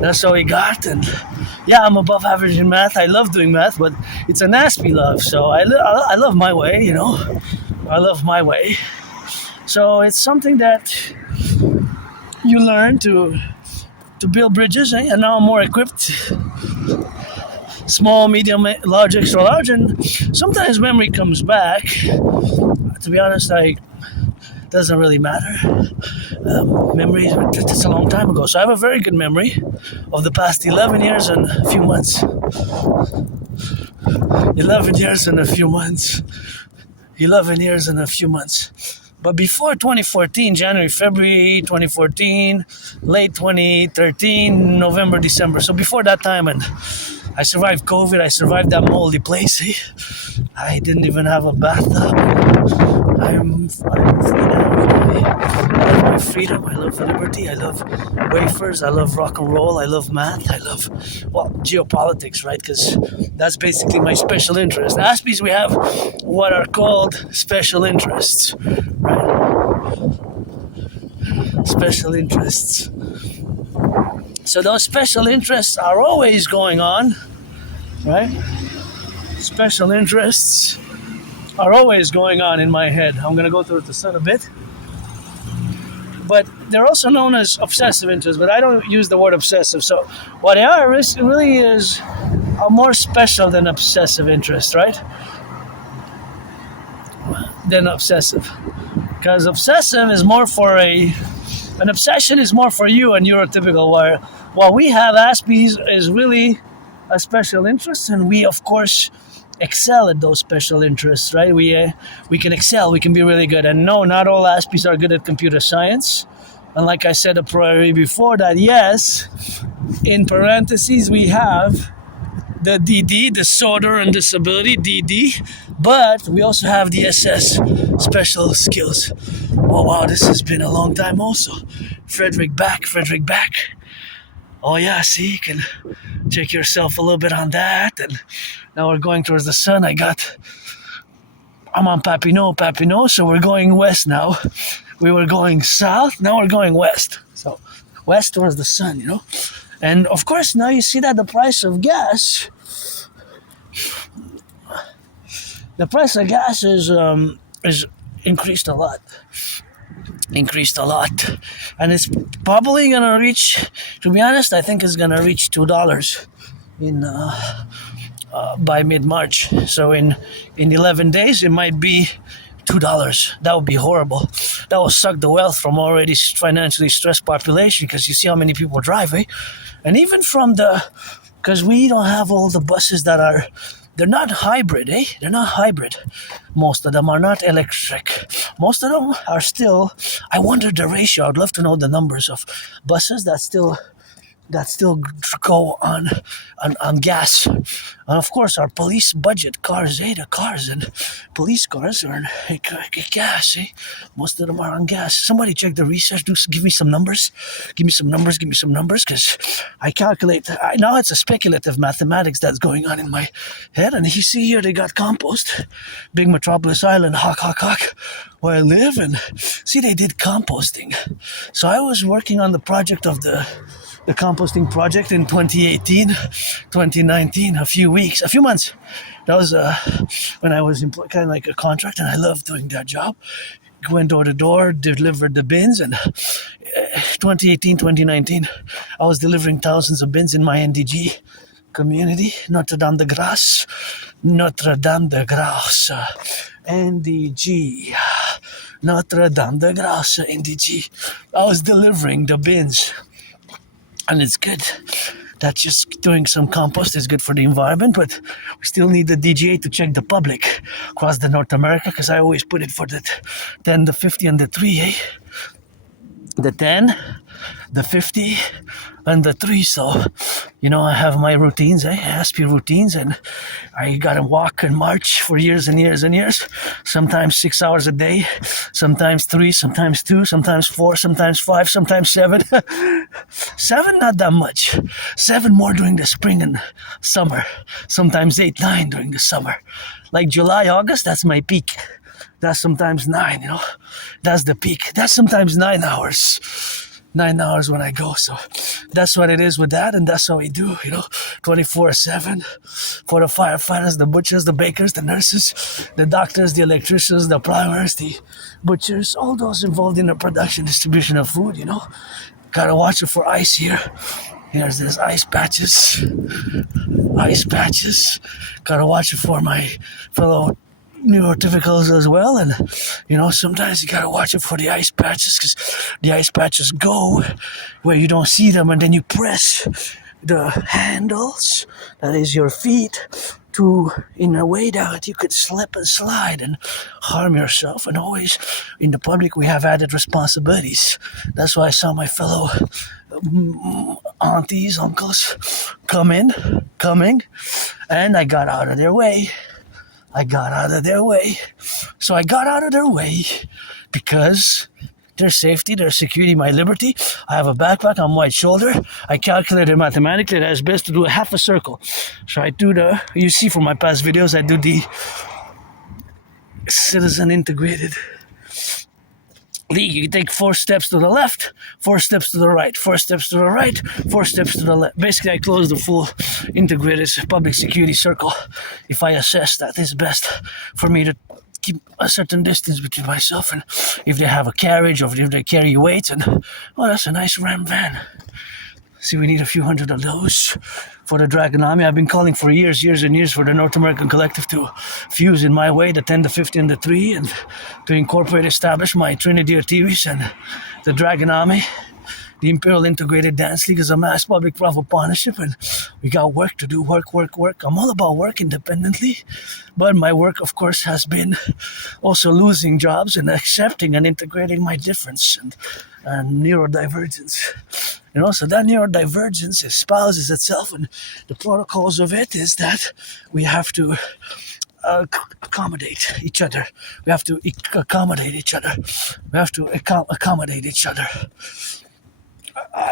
that's what we got. And yeah, I'm above average in math. I love doing math, but it's a N.A.C.W.P love, so I love my way, I love my way. So it's something that you learn to build bridges, and now I'm more equipped. Small, medium, large, extra large, and sometimes memory comes back. To be honest, doesn't really matter. Memory, it's a long time ago. So I have a very good memory of the past 11 years and a few months. 11 years and a few months. 11 years and a few months. But before 2014, January, February 2014, late 2013, November, December. So before that time, and I survived COVID, I survived that moldy place. See? I didn't even have a bathtub. I'm free now. I love my freedom. I love liberty. I love wafers. I love rock and roll. I love math. I love, geopolitics, right? Because that's basically my special interest. Now, Aspiesque, we have what are called special interests, right? special interests. So those special interests are always going on, right? Special interests are always going on in my head. I'm gonna go through the sun a bit. But they're also known as obsessive interests, but I don't use the word obsessive. So what they are really is more special than obsessive interest, right? Than obsessive. Because obsessive is more for an obsession is more for you and neurotypical, where what we have Aspies is really a special interest, and we of course excel at those special interests, right? We can excel, we can be really good. And no, not all Aspies are good at computer science. And like I said a priori before that, yes, in parentheses we have the DD, disorder and disability, DD, but we also have the SS, special skills. Oh wow, this has been a long time also. Frederick back. Oh yeah, see, you can check yourself a little bit on that. And now we're going towards the sun. I'm on Papineau, so we're going west now. We were going south, now we're going west. So west towards the sun, you know. And of course, now you see that the price of gas is increased a lot. And it's probably gonna reach, to be honest, I think it's gonna reach $2 by mid-March. So in 11 days it might be $2. That would be horrible. That will suck the wealth from already financially stressed population, because you see how many people drive, eh? And even because we don't have all the buses they're not hybrid, eh? They're not hybrid. Most of them are not electric. Most of them are still, I wonder the ratio. I'd love to know the numbers of buses that still go on gas. And of course our police budget cars, the cars and police cars are on gas, eh? Most of them are on gas. Somebody check the research, give me some numbers, because I calculate, now it's a speculative mathematics that's going on in my head. And you see here they got compost, big metropolis island, Hawk, where I live, and see they did composting. So I was working on the project of the composting project in 2018, 2019, a few months. That was when I was employed, kind of like a contract, and I loved doing that job. Went door to door, delivered the bins, and 2018, 2019, I was delivering thousands of bins in my NDG community, Notre-Dame-de-Grâce, NDG, Notre-Dame-de-Grâce, NDG. I was delivering the bins. And it's good. That's just doing some compost is good for the environment, but we still need the DGA to check the Publik across the North America, because I always put it for the 10, the 50, and the 3, eh? The 10, the 50, and the 3. So, I have my routines, Aspie routines, and I gotta walk and march for years and years and years. Sometimes 6 hours a day, sometimes 3, sometimes 2, sometimes 4, sometimes 5, sometimes 7. 7, not that much. 7 more during the spring and summer. Sometimes 8, 9 during the summer. Like July, August, that's my peak. That's sometimes 9, That's the peak. That's sometimes 9 hours. 9 hours when I go. So that's what it is with that, and that's how we do, 24/7 for the firefighters, the butchers, the bakers, the nurses, the doctors, the electricians, the plumbers, the butchers, all those involved in the production, distribution of food, Gotta watch it for ice here. There's ice patches. Gotta watch it for my fellow neurotypicals as well, and sometimes you gotta watch it for the ice patches, because the ice patches go where you don't see them, and then you press the handles, that is your feet, in a way that you could slip and slide and harm yourself. And always in the public we have added responsibilities. That's why I saw my fellow aunties, uncles coming, and I got out of their way. So I got out of their way because their safety, their security, my liberty. I have a backpack on my shoulder. I calculated mathematically that it's best to do a half a circle. So I do you see from my past videos, I do the citizen integrated league. You take 4 steps to the left, 4 steps to the right, 4 steps to the right, 4 steps to the left. Basically, I close the full integrated public security circle if I assess that it's best for me to keep a certain distance between myself and if they have a carriage or if they carry weights. And oh, that's a nice Ram van. See, we need a few hundred of those for the Draconis. I've been calling for years and years for the North American Collectif to fuse in my way the 10, the 50, and the 3, and to establish my Trinity TVs and the Draconis. The Imperial Integrated Dance League is a mass public-private partnership, and we got work to do, work. I'm all about work independently, but my work, of course, has been also losing jobs and accepting and integrating my difference and neurodivergence. And also that neurodivergence espouses itself, and the protocols of it is that we have to accommodate each other. We have to accommodate each other. We have to accommodate each other.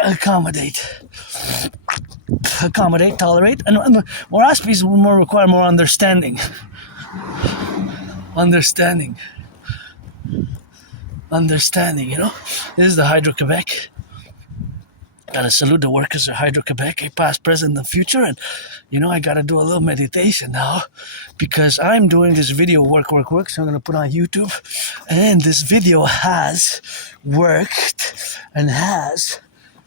Accommodate, tolerate, and more Aspiesque will require more understanding. Understanding, you know? This is the Hydro-Quebec. Gotta salute the workers of Hydro-Quebec, past, present, and future. And, you know, I gotta do a little meditation now because I'm doing this video work. So I'm gonna put on YouTube. And this video has worked and has...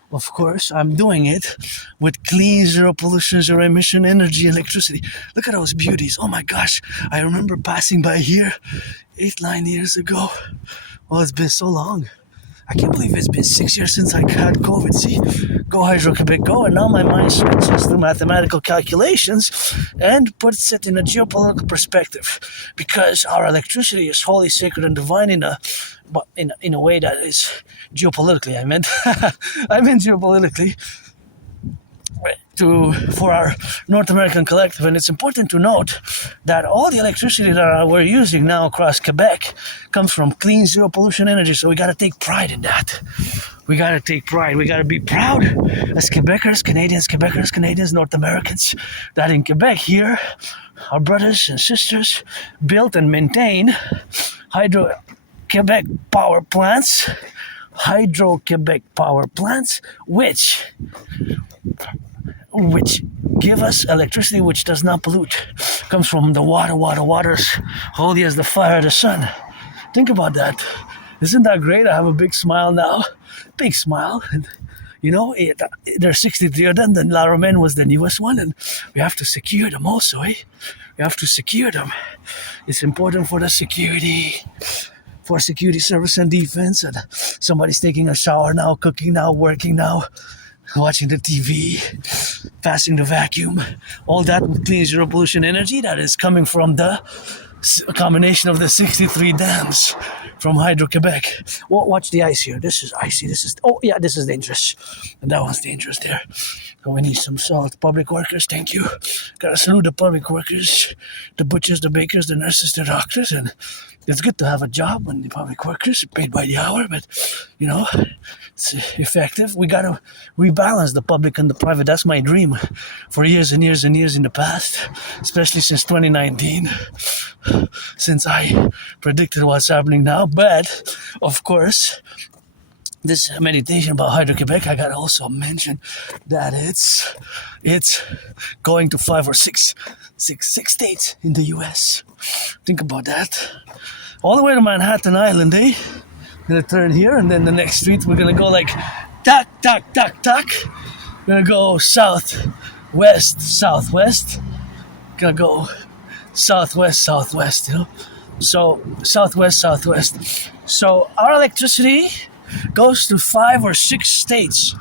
Of course, I'm doing it with clean, zero pollution, zero emission energy, electricity. Look at those beauties. Oh my gosh. I remember passing by here 8-9 years ago. Well, it's been so long. I can't believe it's been 6 years since I had COVID. See, go Hydro-Quebec, go. And now my mind switches to mathematical calculations and puts it in a geopolitical perspective. Because our electricity is holy, sacred, and divine in a way that is geopolitically. I meant geopolitically for our North American Collective. And it's important to note that all the electricity that we're using now across Quebec comes from clean, zero pollution energy. So we got to take pride in that. We got to take pride. We got to be proud as Quebecers, Canadians, North Americans, that in Quebec here, our brothers and sisters built and maintain Hydro-Quebec power plants, which give us electricity which does not pollute. Comes from the waters, holy as the fire of the sun. Think about that. Isn't that great? I have a big smile now. Big smile. And, you know, there's 63 of them. The La Romaine was the newest one, and we have to secure them also, eh? We have to secure them. It's important for the security. For security service and defense, and somebody's taking a shower now, cooking now, working now, watching the TV, passing the vacuum, all that with clean zero pollution energy that is coming from the combination of the 63 dams from Hydro-Quebec. Watch the ice here. This is icy. This is dangerous. And that one's dangerous there. So we need some salt. Public workers, thank you. Gotta salute the public workers, the butchers, the bakers, the nurses, the doctors, and it's good to have a job when the public workers are paid by the hour, but, you know, it's effective. We got to rebalance the public and the private. That's my dream for years and years and years in the past, especially since 2019, since I predicted what's happening now. But, of course, this meditation about Hydro-Quebec, I got to also mention that it's going to 5 or 6 states in the U.S. Think about that. All the way to Manhattan Island, eh? Gonna turn here, and then the next street we're gonna go like tack. We're gonna go southwest. Gonna go southwest, you know? So southwest. So our electricity goes to 5 or 6 states.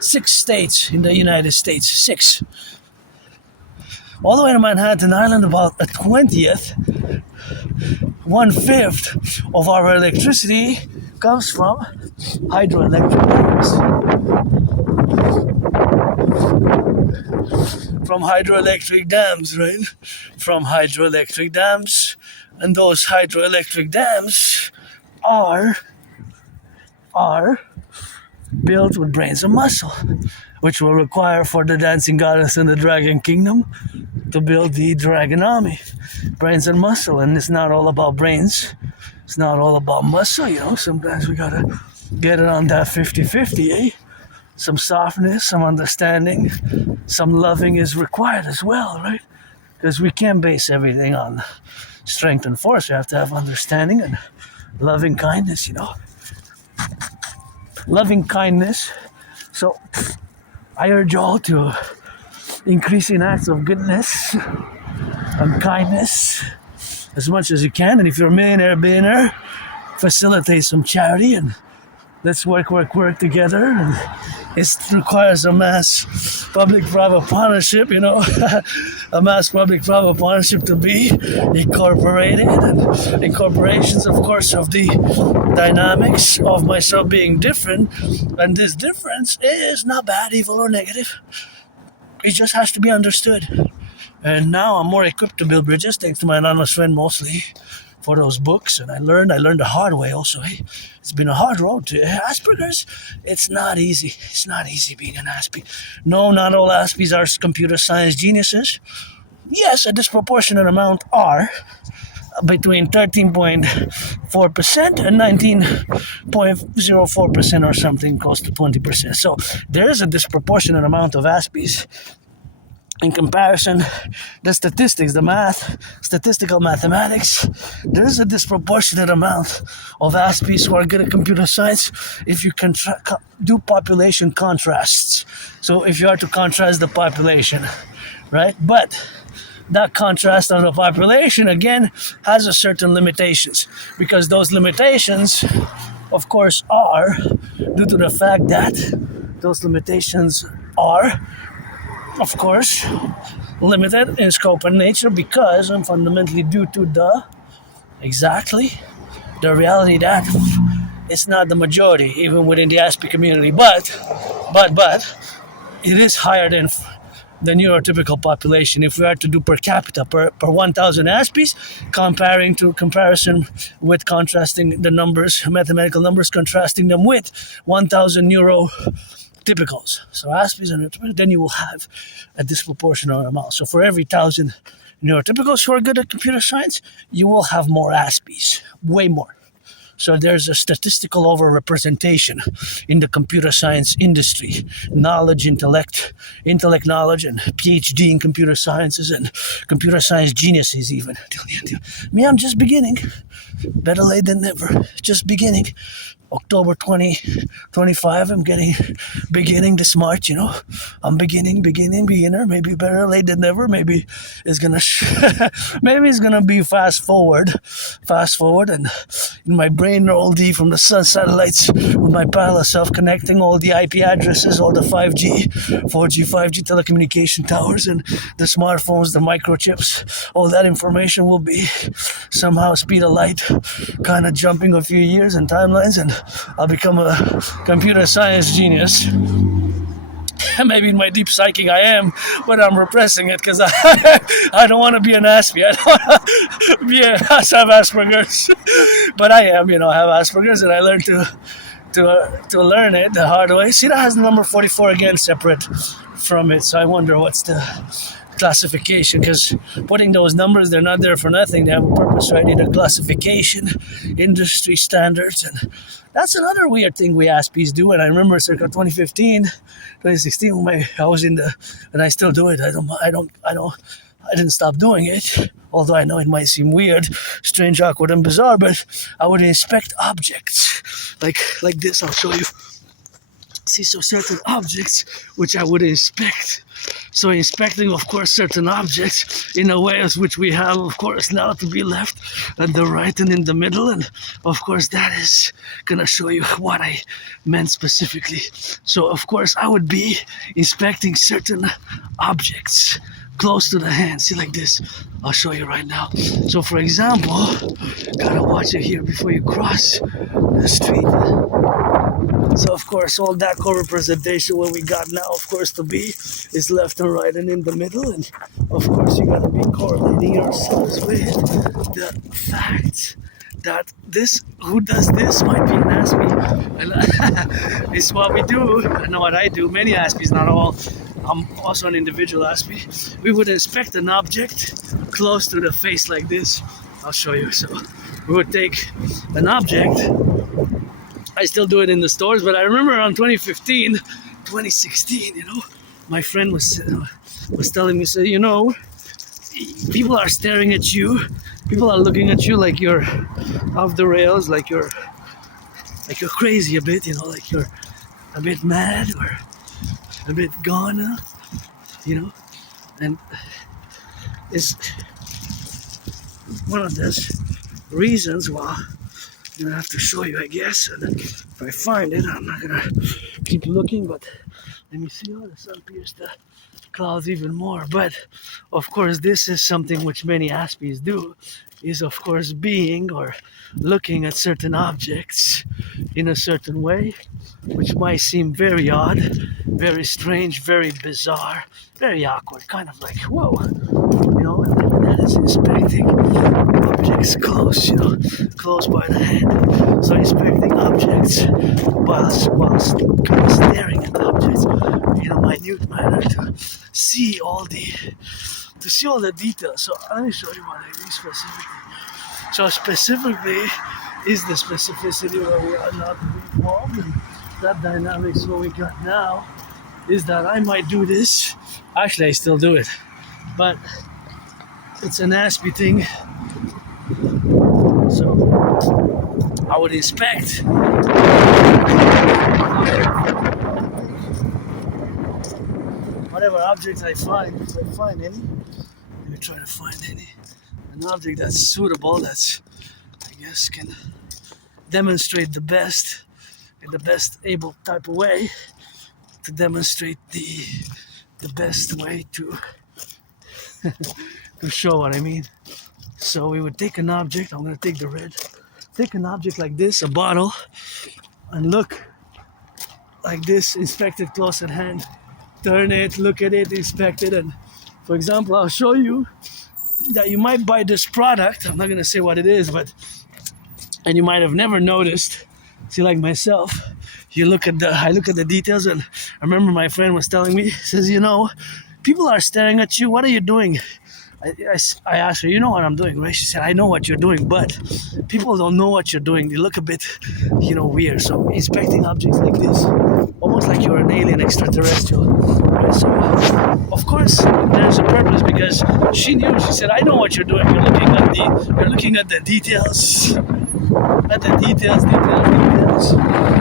6 states in the United States. 6. All the way to Manhattan Island, about a 20th, 1/5 of our electricity comes from hydroelectric dams. From hydroelectric dams, right? From hydroelectric dams. And those hydroelectric dams are built with brains and muscle. which will require for the dancing goddess in the dragon kingdom to build the dragon army. Brains and muscle, and it's not all about brains. It's not all about muscle, you know. Sometimes we gotta get it on that 50-50, eh? Some softness, some understanding, some loving is required as well, right? Because we can't base everything on strength and force. We have to have understanding and loving kindness, you know. Loving kindness. So I urge all to increase in acts of goodness and kindness as much as you can. And if you're a millionaire, billionaire, facilitate some charity and let's work together. And it requires a mass public-private partnership, you know, a mass public-private partnership to be incorporated, and incorporations, of course, of the dynamics of myself being different. And this difference is not bad, evil, or negative. It just has to be understood. And now I'm more equipped to build bridges, thanks to my anonymous friend mostly, for those books. And I learned the hard way also. Hey, it's been a hard road to Asperger's. It's not easy. It's not easy being an Aspie. No, not all Aspies are computer science geniuses. Yes, a disproportionate amount are, between 13.4% and 19.04% or something, close to 20%. So there is a disproportionate amount of Aspies. In comparison, the statistics, the math, statistical mathematics, there is a disproportionate amount of Aspies who are good at computer science if you can do population contrasts. So if you are to contrast the population, right? But that contrast on the population, again, has a certain limitations, because those limitations, of course, are due to the fact that those limitations are, of course, limited in scope and nature, because and fundamentally due to the reality that it's not the majority, even within the Aspie community, but it is higher than the neurotypical population. If we are to do per capita per 1,000 Aspies, comparison with contrasting the numbers, mathematical numbers, contrasting them with 1,000 neurotypicals. So Aspies and neurotypicals, then you will have a disproportionate amount. So for every 1,000 neurotypicals who are good at computer science, you will have more Aspies, way more. So there's a statistical overrepresentation in the computer science industry. Knowledge, intellect knowledge, and PhD in computer sciences and computer science geniuses even. Me, I'm just beginning. Better late than never. Just beginning. October 2025, I'm beginning this March, you know. I'm beginner. Maybe better late than never. Maybe it's gonna be fast forward, and in my brain all the from the sun satellites with my parallel self connecting all the IP addresses, all the 5G, 4G, 5G telecommunication towers, and the smartphones, the microchips. All that information will be somehow speed of light, kind of jumping a few years and timelines, and I'll become a computer science genius. Maybe in my deep psychic I am, but I'm repressing it because I don't want to be an Aspie. I don't want to have Asperger's. But I am, I have Asperger's, and I learned to learn it the hard way. See, that has the number 44 again separate from it, so I wonder what's the classification, because putting those numbers, they're not there for nothing. They have a purpose, right? The classification, industry standards, and that's another weird thing we Aspies do. And I remember circa 2015, 2016, when I was and I still do it. I didn't stop doing it, although I know it might seem weird, strange, awkward, and bizarre, but I would inspect objects like this. I'll show you. See, so certain objects which I would inspect. So inspecting, of course, certain objects in a way as which we have, of course, now to be left and the right and in the middle. And of course, that is going to show you what I meant specifically. So, of course, I would be inspecting certain objects close to the hand. See, like this. I'll show you right now. So, for example, gotta watch it here before you cross the street. So, of course, all that co-representation, what we got now, of course, to be, is left and right and in the middle. And, of course, you got to be correlating yourselves with the facts that this, who does this might be an Aspie. It's what we do. I know what I do. Many Aspies, not all. I'm also an individual Aspie. We would inspect an object close to the face like this. I'll show you. So we would take an object. I still do it in the stores, but I remember around 2015, 2016, my friend was telling me, so, people are staring at you. People are looking at you like you're off the rails, like you're crazy a bit, like you're a bit mad or a bit gone, and it's one of those reasons why I'm gonna have to show you, I guess, and if I find it, I'm not gonna keep looking, but let me see. The sun pierced the clouds even more. But of course, this is something which many Aspies do, is of course being or looking at certain objects in a certain way, which might seem very odd, very strange, very bizarre, very awkward, kind of like, whoa, and that is inspecting objects close, close by the head. So inspecting objects whilst kind of staring at objects in a minute manner to see all the details. So let me show you what I mean specifically. So specifically is the specificity where we are not involved, and that dynamics what we got now is that I might do this. Actually, I still do it, but it's an Aspie thing. So I would inspect whatever objects I find. If I find any, let me try to find an object that's suitable, that's, I guess, can demonstrate the best in the best able type of way to demonstrate the best way to to show what I mean. So we would take an object. I'm gonna take the red. Take an object like this, a bottle, and look like this, inspect it close at hand, turn it, look at it, inspect it, and for example, I'll show you that you might buy this product. I'm not gonna say what it is, and you might have never noticed. See, like myself, I look at the details, and I remember my friend was telling me, says, people are staring at you. What are you doing? I asked her, you know what I'm doing, right? She said, I know what you're doing, but people don't know what you're doing. They look a bit, weird. So inspecting objects like this, almost like you're an alien extraterrestrial. Right? So, of course, there's a purpose, because she knew. She said, I know what you're doing. You're looking at the details. At the details.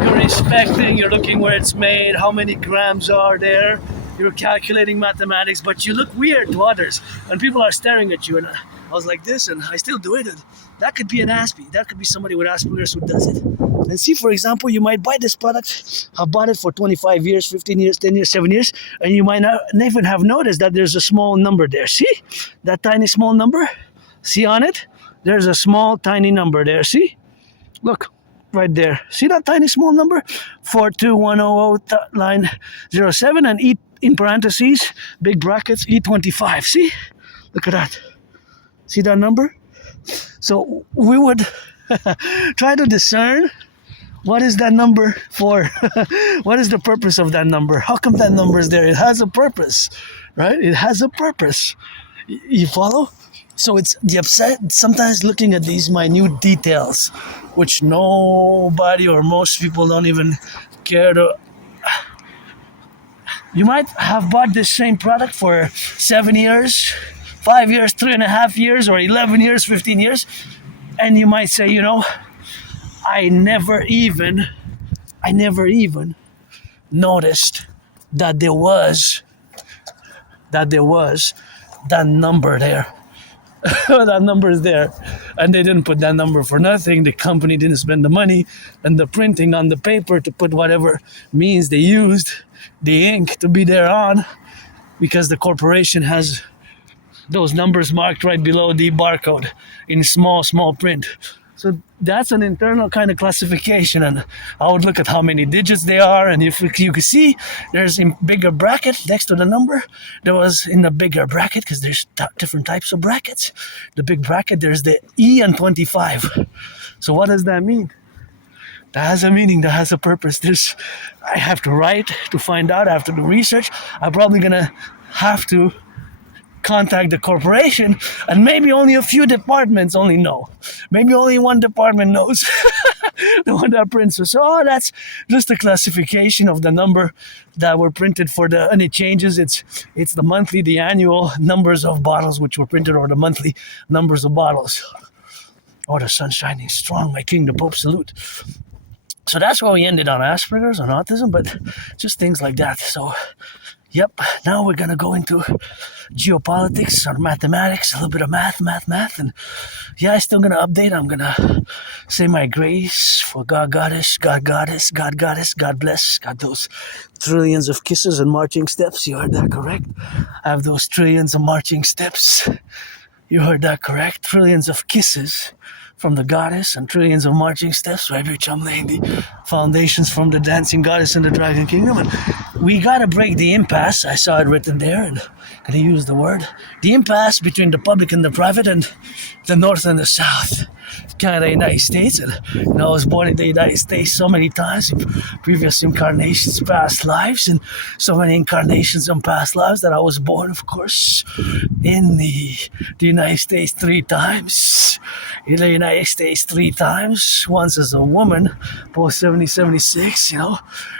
You're inspecting, you're looking where it's made, how many grams are there. You're calculating mathematics, but you look weird to others, and people are staring at you. And I was like this, and I still do it. And that could be an Aspie. That could be somebody with Asperger's who does it. And see, for example, you might buy this product, have bought it for 25 years, 15 years, 10 years, 7 years, and you might not even have noticed that there's a small number there. See? That tiny small number? See on it? There's a small, tiny number there. See? Look. Right there. See that tiny small number? 42100 line 07, and E in parentheses, big brackets, E25. See? Look at that. See that number? So we would try to discern what is that number for? What is the purpose of that number? How come that number is there? It has a purpose, right? It has a purpose. You follow? So it's the upset, sometimes looking at these minute details, which nobody or most people don't even care to. You might have bought this same product for 7 years, 5 years, 3.5 years, or 11 years, 15 years, and you might say, I never even noticed that there was that number there. That number is there, and they didn't put that number for nothing. The company didn't spend the money and the printing on the paper to put whatever means they used, the ink to be there on, because the corporation has those numbers marked right below the barcode in small print. So that's an internal kind of classification, and I would look at how many digits they are, and if you can see, there's a bigger bracket next to the number. There was in the bigger bracket, because there's different types of brackets. The big bracket, there's the E and 25. So what does that mean? That has a meaning, that has a purpose. I have to write to find out after the research. I'm probably gonna have to contact the corporation, and maybe only a few departments only know. Maybe only one department knows. The one that prints us. So that's just a classification of the number that were printed for the, and it changes. It's the monthly, the annual numbers of bottles which were printed, or the monthly numbers of bottles. Oh, the sun's shining strong, my king, the Pope salute. So that's where we ended on Asperger's, on autism, but just things like that. So, yep, now we're going to go into geopolitics or mathematics, a little bit of math, and yeah, I'm still going to update. I'm going to say my grace for God Goddess, God Goddess, God Goddess, God bless, got those trillions of kisses and marching steps. You heard that correct? I have those trillions of marching steps. You heard that correct? Trillions of kisses from the goddess and trillions of marching steps, right, which I'm laying the foundations from the dancing goddess in the dragon kingdom. And we gotta break the impasse. I saw it written there, and gonna use the word, the impasse between the public and the private, and the north and the south, Canada, United States. And I was born in the United States so many times in previous incarnations, past lives, and so many incarnations and past lives that I was born, of course, in the United States 3 times. In the United States 3 times, once as a woman, post 76,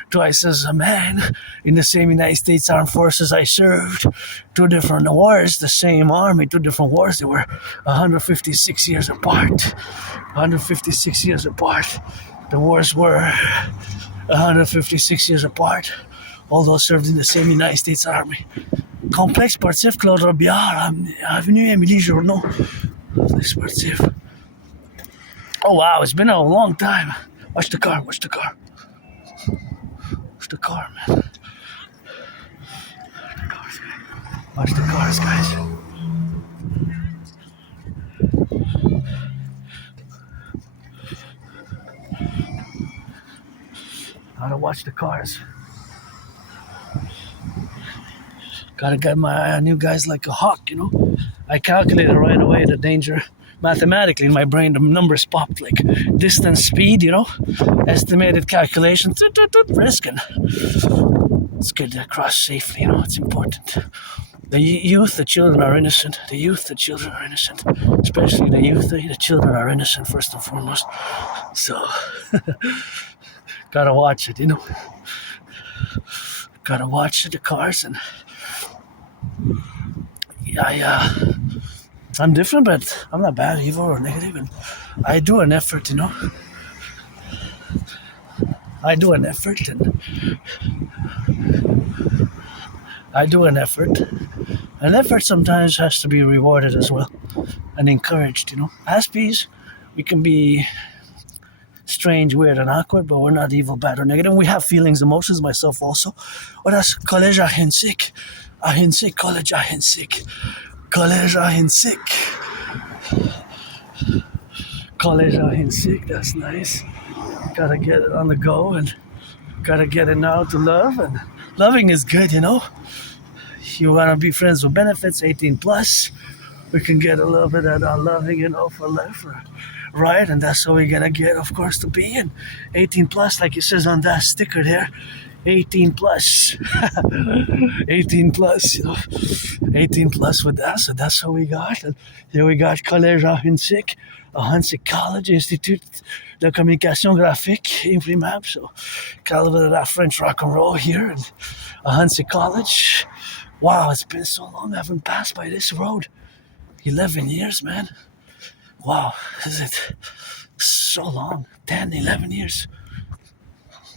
twice as a man. In the same United States Armed Forces I served, 2 different wars, the same army, 2 different wars. They were 156 years apart. 156 years apart. The wars were 156 years apart, although served in the same United States Army. Complexe sportif Claude Robillard, Avenue Émilie Journeau. Complexe sportif. Oh wow, it's been a long time. Watch the car, watch the car. Watch the car, man. Watch the cars, guys. Gotta watch the cars. Gotta get my eye on you guys like a hawk, I calculated right away the danger. Mathematically in my brain, the numbers popped like distance, speed, estimated calculation, risking. Let's get across safely, it's important. The youth, the children are innocent. The youth, the children are innocent. Especially the youth, the children are innocent first and foremost. So, gotta watch it, Gotta watch the cars, and I'm different, but I'm not bad, evil, or negative, and I do an effort, I do an effort, and An effort sometimes has to be rewarded as well, and encouraged, Aspies, we can be strange, weird, and awkward, but we're not evil, bad, or negative. We have feelings, emotions, myself also. Or that's college ahinsik, college ahinsik. College ahinsik, that's nice. Gotta get it on the go, and gotta get it now to love, and loving is good, You wanna be friends with benefits, 18 plus. We can get a little bit of that loving, for life, right? And that's what we're gonna get, of course, to be in 18 plus, like it says on that sticker there. 18 plus. 18 plus, 18 plus with that, so that's what we got. And here we got Collège Ahinsik College, Institut de Communication Graphique, Imprimable, so got a little bit of that French rock and roll here in Ahinsik College. Wow, it's been so long I haven't passed by this road. 11 years, man. Wow, is it so long? 10, 11 years.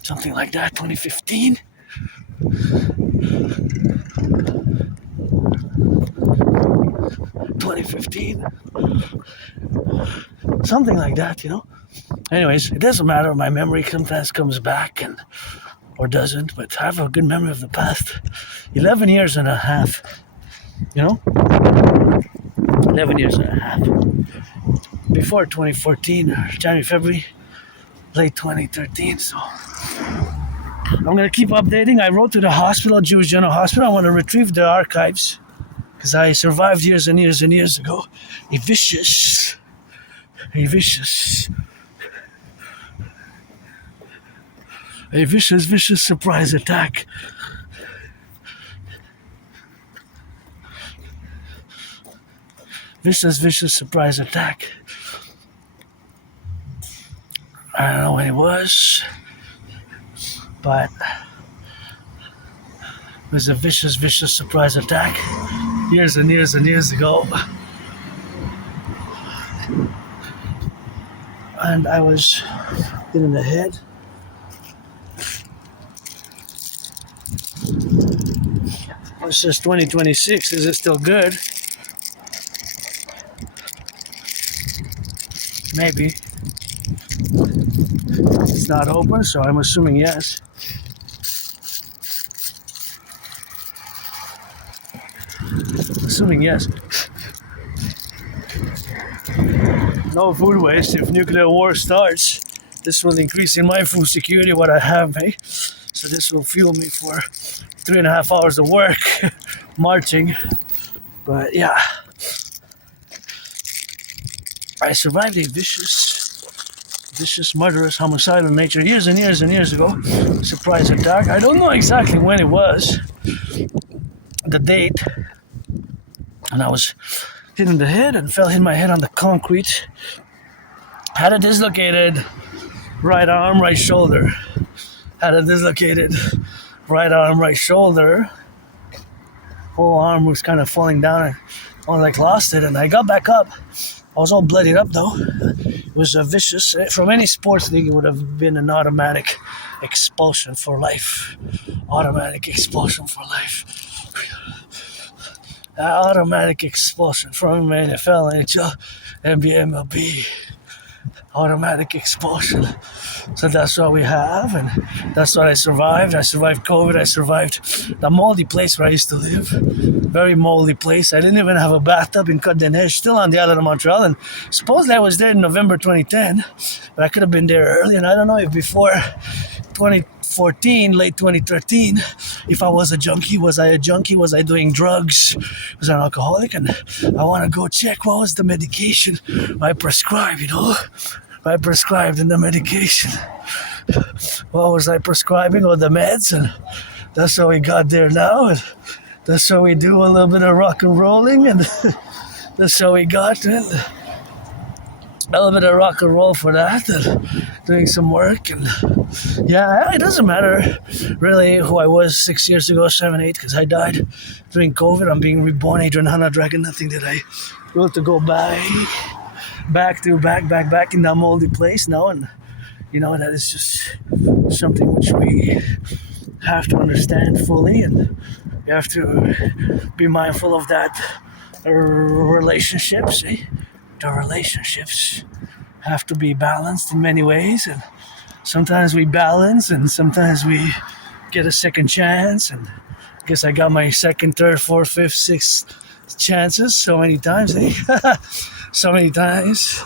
Something like that, 2015. 2015. Something like that, Anyways, it doesn't matter. My memory sometimes comes back or doesn't, but I have a good memory of the past. 11 years and a half, 11 years and a half. before 2014, January, February, late 2013. So I'm going to keep updating. I wrote to the hospital, Jewish General Hospital. I want to retrieve the archives because I survived years and years and years ago a vicious surprise attack. Vicious surprise attack. I don't know when it was, but it was a vicious surprise attack years and years and years ago. And I was hit in the head. It's just 2026. Is it still good? Maybe. It's not open, so I'm assuming yes. Assuming yes. No food waste. If nuclear war starts, this will increase in my food security what I have, eh? So this will fuel me for 3.5 hours of work marching. But yeah, I survived a vicious, murderous, homicidal nature years and years and years ago. Surprise attack. I don't know exactly when it was, the date, and I was hit in the head and hit my head on the concrete. Had a dislocated right arm, right shoulder. Had a dislocated right arm, right shoulder. Whole arm was kind of falling down. I was like lost it, and I got back up. I was all bloodied up though. It was a vicious. From any sports league, it would have been an automatic expulsion for life. Automatic expulsion for life. Automatic expulsion from NFL, NHL, NBA, MLB. Automatic expulsion. So that's what we have, and that's what I survived. I survived COVID. I survived the moldy place where I used to live. Very moldy place. I didn't even have a bathtub in Côte-des-Neiges, still on the island of Montreal. And supposedly I was there in November 2010, but I could have been there early. And I don't know if before 2014, late 2013, if I was a junkie. Was I a junkie? Was I doing drugs? Was I an alcoholic? And I want to go check what was the medication I prescribed, I prescribed in the medication. What was I prescribing? Or the meds? And that's how we got there now. And that's how we do a little bit of rock and rolling. And that's how we got it. A little bit of rock and roll for that. And doing some work. And yeah, it doesn't matter really who I was 6 years ago, 7, 8, because I died during COVID. I'm being reborn, Adrian Hanna Dragon. Nothing that I will to go back in that moldy place now. And that is just something which we have to understand fully, and we have to be mindful of that. Relationships, the relationships have to be balanced in many ways, and sometimes we balance and sometimes we get a second chance, and I guess I got my second, third, fourth, fifth, sixth chances so many times, so many times.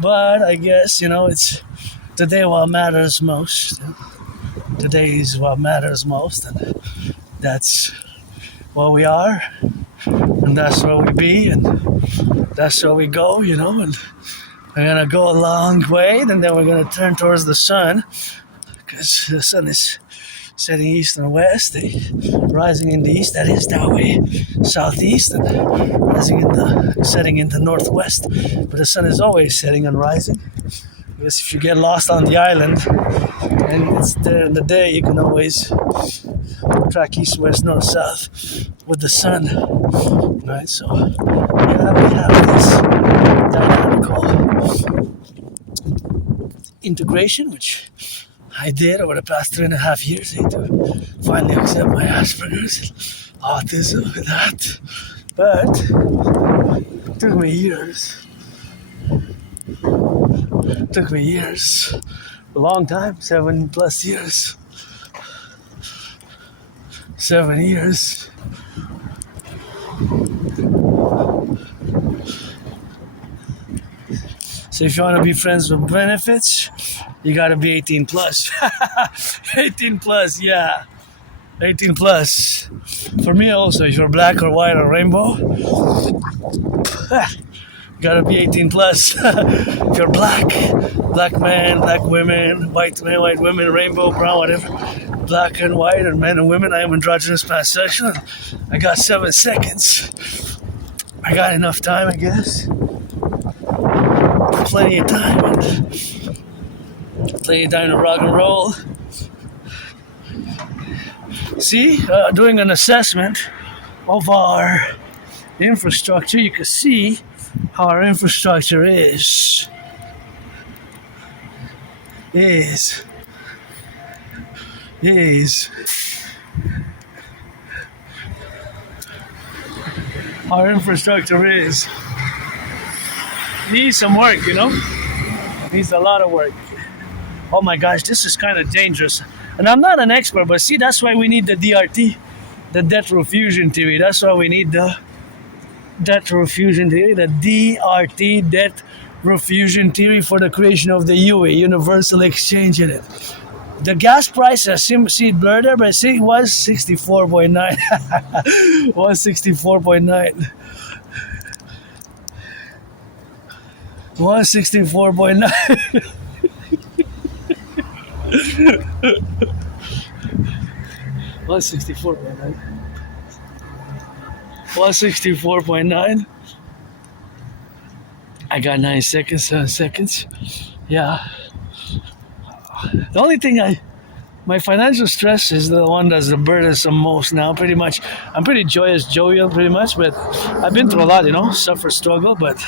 But I guess, it's today what matters most. Today is what matters most, and that's what we are, and that's what we be, and that's where we go, and we're gonna go a long way, and then we're gonna turn towards the sun, because the sun is setting east and west, rising in the east, that is that way, southeast, and setting in the northwest. But the sun is always setting and rising. Because if you get lost on the island and it's there in the day, you can always track east, west, north, south with the sun. Right? So yeah, we have this dynamical integration, which I did over the past 3.5 years to finally accept my Asperger's and autism and that. But it took me years. Took me years. A long time, 7+ years. 7 years. So if you want to be friends with benefits, you got to be 18 plus. 18 plus, yeah. 18 plus. For me also, if you're black or white or rainbow, gotta be 18 plus. If you're black men, black women, white men, white women, rainbow, brown, whatever, black and white, and men and women, I am androgynous pansexual. I got 7 seconds. I got enough time, I guess. Plenty of time. Plenty of time to rock and roll. See, doing an assessment of our infrastructure, you can see how our infrastructure is our infrastructure is. Needs some work, needs a lot of work. Oh my gosh, this is kind of dangerous. And I'm not an expert, but see, that's why we need the DRT, the debt refusion theory. That's why we need the debt refusion theory, the DRT, debt refusion theory, for the creation of the UE, Universal Exchange Unit. The gas price, I see it blurred there, but see, it was 64.9. Was 64.9. 164.9. 164.9. 164.9. I got 9 seconds, 7 seconds. Yeah. The only thing my financial stress is the one that's the burdensome most now, pretty much. I'm pretty joyous, jovial, pretty much, but I've been through a lot, suffer, struggle, but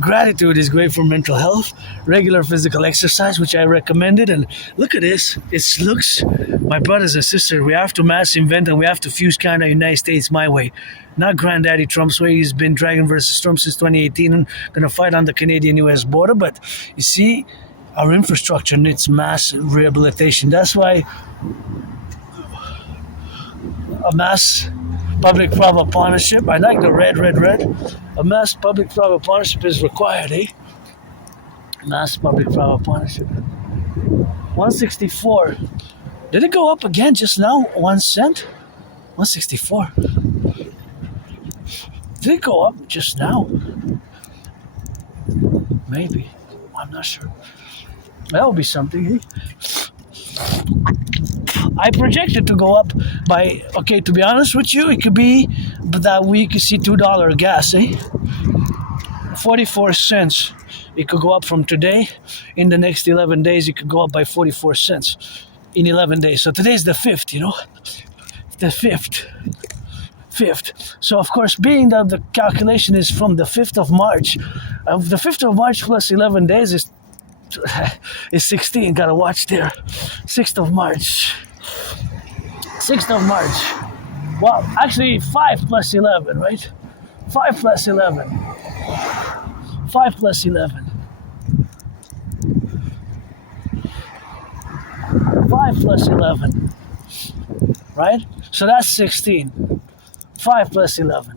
gratitude is great for mental health. Regular physical exercise, which I recommended. And look at this. It looks, my brothers and sisters, we have to mass invent and we have to fuse Canada, United States my way. Not Granddaddy Trump's way. He's been Dragon versus Trump since 2018 and going to fight on the Canadian-US border. But you see, our infrastructure needs mass rehabilitation. That's why a mass public-private partnership, I like the red. A mass public-private partnership is required, Mass public-private partnership. 164. Did it go up again just now? 1 cent? 164. Did it go up just now? Maybe. I'm not sure. That would be something, I projected to go up by, to be honest with you, it could be that we could see $2 gas, 44 cents. It could go up from today. In the next 11 days, it could go up by 44 cents in 11 days. So today's the 5th, the 5th. So, of course, being that the calculation is from the 5th of March, the 5th of March plus 11 days is 16. Gotta watch there. 6th of March. 6th of March. Well, actually 5 plus 11, right? 5 plus 11. 5 plus 11. 5 plus 11. Right? So that's 16. 5 plus 11.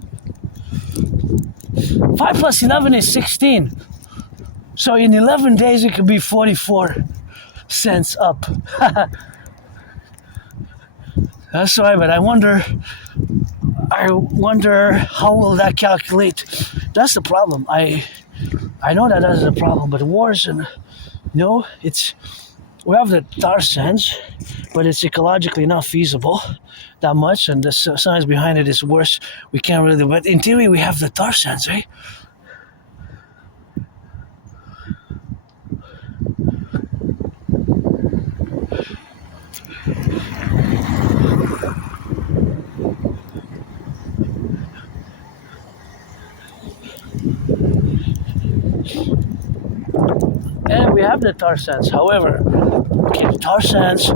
5 plus 11 is 16. So in 11 days, it could be 44 cents up. That's right, but I wonder how will that calculate? That's the problem. I know that is a problem, but wars and we have the tar sands, but it's ecologically not feasible that much, and the science behind it is worse. We can't really. But in theory, we have the tar sands, right? And we have the tar sands. However, tar sands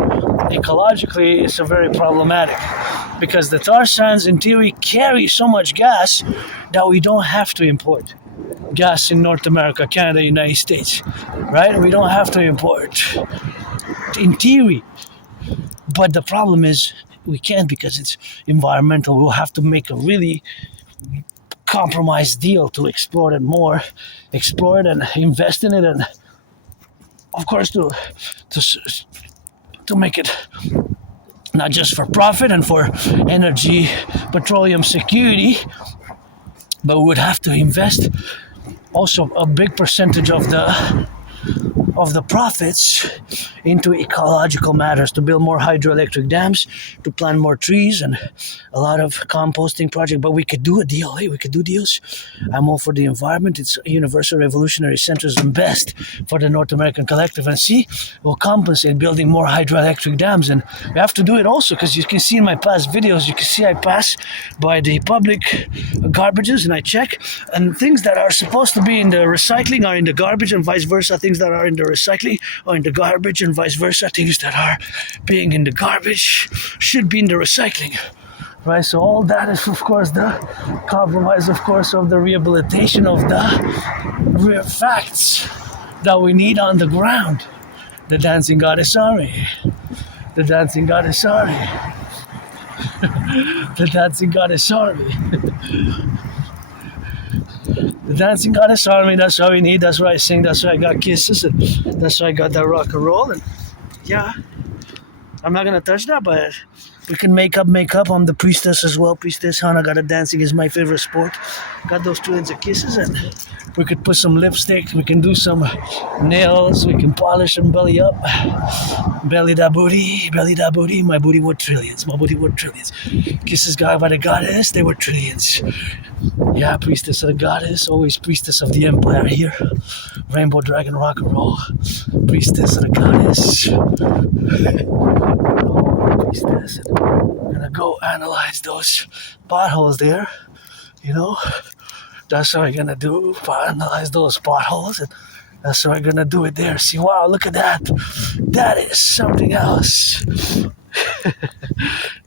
ecologically is very problematic because the tar sands in theory carry so much gas that we don't have to import gas in North America, Canada, United States, right? We don't have to import in theory. But the problem is we can't because it's environmental. We'll have to make a really compromise deal to explore it more, explore it and invest in it, and of course to make it not just for profit and for energy, petroleum security, but we would have to invest also a big percentage of the profits into ecological matters, to build more hydroelectric dams, to plant more trees, and a lot of composting projects. But we could do a deal. Hey, we could do deals. I'm all for the environment. It's Universal Revolutionary Centrism best for the North American Collective. And see, we'll compensate building more hydroelectric dams. And we have to do it also because you can see in my past videos, you can see I pass by the public garbages and I check, and things that are supposed to be in the recycling are in the garbage, and vice versa. Things that are in the recycling or in the garbage, and vice versa. Things that are being in the garbage should be in the recycling, right? So all that is, of course, the compromise, of course, of the rehabilitation of the real facts that we need on the ground. The dancing goddess army. The dancing goddess army. The dancing goddess army. The dancing goddess army, that's what we need, that's why I sing, that's why I got kisses, and that's why I got that rock and roll. And yeah, I'm not gonna touch that, but we can make up. I'm the priestess as well. Priestess Hana got a dancing is my favorite sport. Got those trillions of kisses, and we could put some lipstick, we can do some nails, we can polish and belly up. Belly da booty, my booty worth trillions, Kisses God by the goddess, they were trillions. Yeah, priestess of the goddess, always priestess of the empire here. Rainbow dragon rock and roll. Priestess of the goddess. Priestess. I'm gonna go analyze those potholes there, you know. That's what I'm gonna do, analyze those potholes, and that's what I'm gonna do it there. See, wow, look at that. That is something else.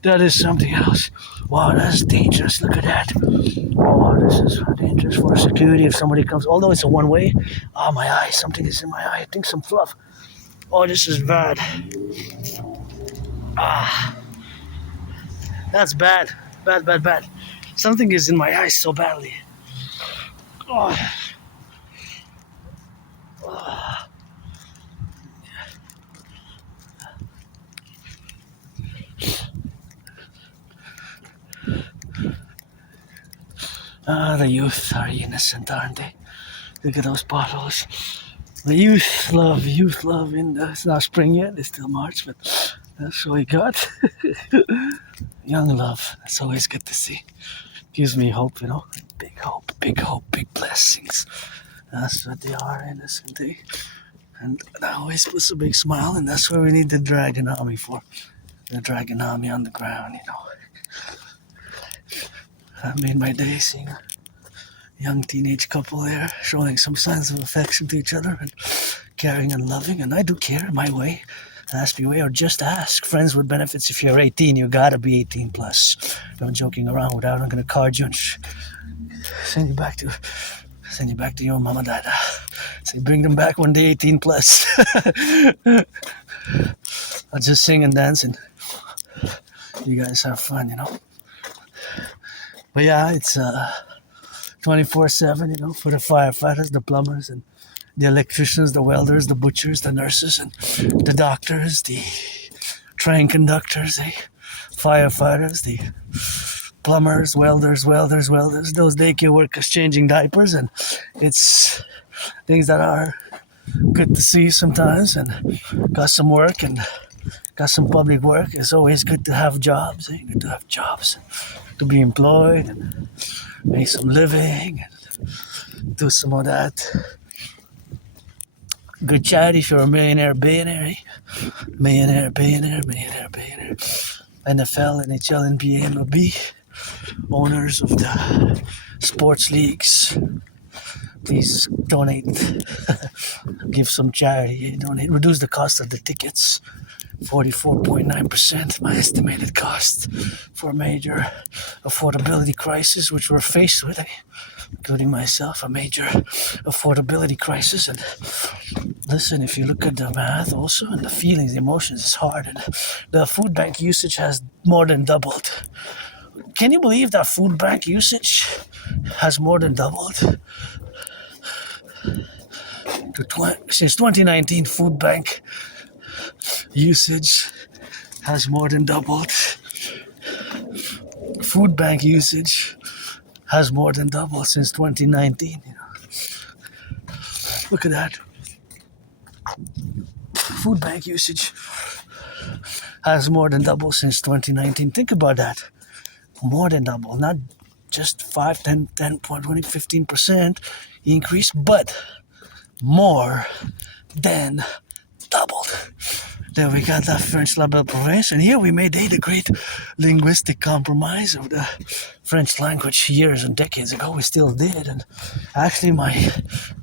That is something else. Wow, that's dangerous. Look at that. Oh, this is dangerous for security if somebody comes. Although it's a one-way. Oh, my eye. Something is in my eye. I think some fluff. Oh, this is bad. Ah. That's bad. Bad. Something is in my eye so badly. Oh. Oh. The youth are innocent, aren't they? Look at those bottles. The youth love, it's not spring yet, it's still March, but that's what we got. Young love, that's always good to see. Gives me hope, you know. Big hope, big blessings. That's what they are, innocent, eh? And that always puts a big smile, and that's what we need the Dragon Army for. The Dragon Army on the ground, you know. That made my day seeing a young teenage couple there showing some signs of affection to each other and caring and loving. And I do care in my way, Aspiesque way, or just ask. Friends with benefits. If you're 18, you gotta be 18 plus. Don't joking around without. I'm gonna card you and send you back to your mama dada. Say bring them back one day 18 plus. I'll just sing and dance and you guys have fun, you know. But yeah, it's 24/7, you know, for the firefighters, the plumbers, and the electricians, the welders, the butchers, the nurses, and the doctors, the train conductors, the firefighters, the plumbers, welders, those daycare workers changing diapers, and it's things that are good to see sometimes, and got some work and got some public work. It's always good to have jobs, good to have jobs, to be employed and make some living and do some of that good charity if you're a millionaire, billionaire. NFL, NHL, NBA, MLB, owners of the sports leagues, please donate, give some charity, donate, reduce the cost of the tickets. 44.9%, my estimated cost for a major affordability crisis, which we're faced with, including myself, a major affordability crisis. And listen, if you look at the math also, and the feelings, the emotions, it's hard. And the food bank usage has more than doubled. Can you believe that food bank usage has more than doubled? Since 2019, food bank usage has more than doubled. Food bank usage has more than doubled since 2019. Look at that. Food bank usage has more than doubled since 2019. Think about that. More than double. Not just 5, 10, 20, 15% increase, but more than doubled. Then we got that French liable province, and here we made the great linguistic compromise of the French language years and decades ago. We still did, and actually my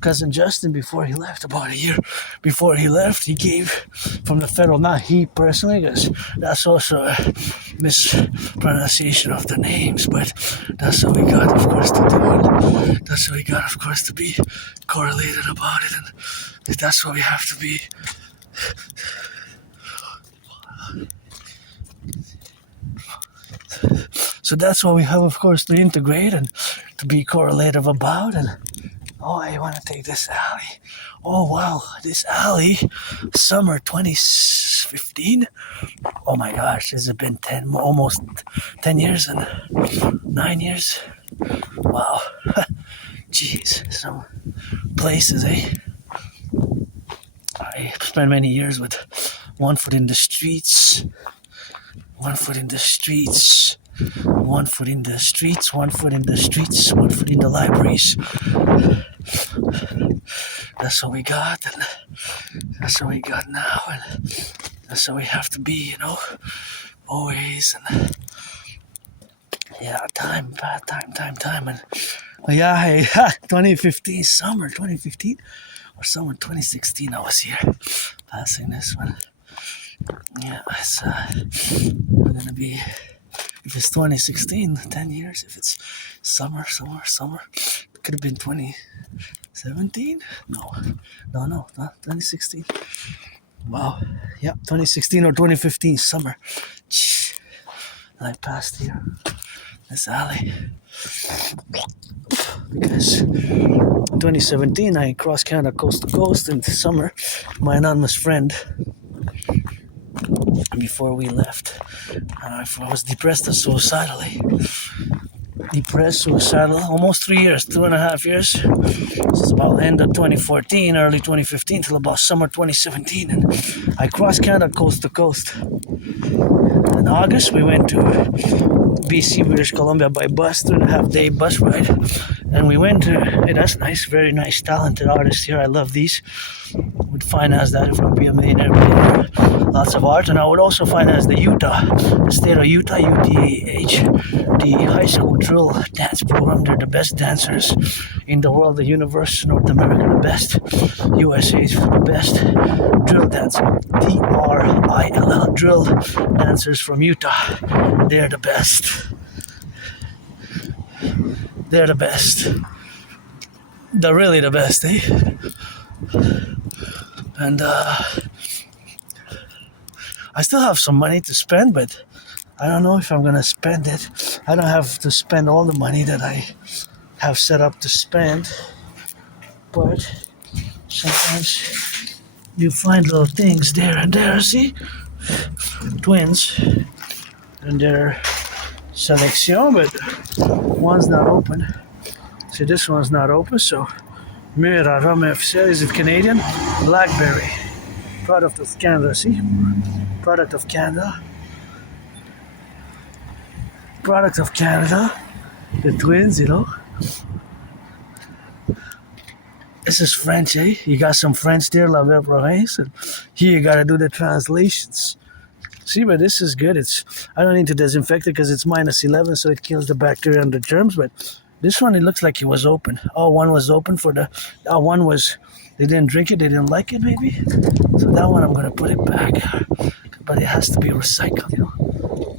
cousin Justin, before he left, about a year before he left, he gave from the federal, not he personally, because that's also a mispronunciation of the names, but that's what we got, of course, to do it. That's what we got, of course, to be correlated about it, and that's what we have to be. So that's what we have, of course, to integrate and to be correlative about. And oh, I want to take this alley. Oh wow, this alley, summer 2015. Oh my gosh, has it been almost 10 years and 9 years? Wow, jeez, some places, I spent many years with one foot in the streets, one foot in the streets, one foot in the streets, one foot in the streets, one foot in the libraries. That's what we got, and that's what we got now, and that's what we have to be, always. And yeah, time, and yeah, hey, 2015 summer, 2015 or summer 2016, I was here passing this one. Yeah, it's gonna be, if it's 2016, 10 years. If it's summer, it could have been 2017. No, not 2016. Wow, yeah, 2016 or 2015 summer. I passed here this alley because in 2017 I crossed Canada coast to coast in the summer. My anonymous friend, before we left, I was depressed and suicidally. Almost 3 years, 2.5 years. This is about end of 2014, early 2015, till about summer 2017, and I crossed Canada coast to coast. In August, we went to BC, British Columbia by bus, 2.5 day bus ride, and we went to, hey, that's nice, very nice, talented artists here. I love these. Would finance that if I would be a millionaire. Lots of art, and I would also finance the state of Utah, UTH, the high school drill dance program. They're the best dancers in the world, the universe, North America, the best, USA is the best drill dancers, DRILL, drill dancers from Utah. They're the best. They're the best. They're really the best, eh? And I still have some money to spend, but I don't know if I'm gonna spend it. I don't have to spend all the money that I have set up to spend, but sometimes you find little things there and there. See, twins, and they're Civilisation, but one's not open. See, this one's not open, so is it Canadian? Blackberry, product of Canada. See, product of Canada. Product of Canada. The twins, This is French, eh? You got some French there, liable province, and here you gotta do the translations. See, but this is good. I don't need to disinfect it because it's -11, so it kills the bacteria and the germs. But this one, it looks like it was open. Oh, one was open for the. One was. They didn't drink it. They didn't like it, maybe. So that one, I'm gonna put it back. But it has to be recycled,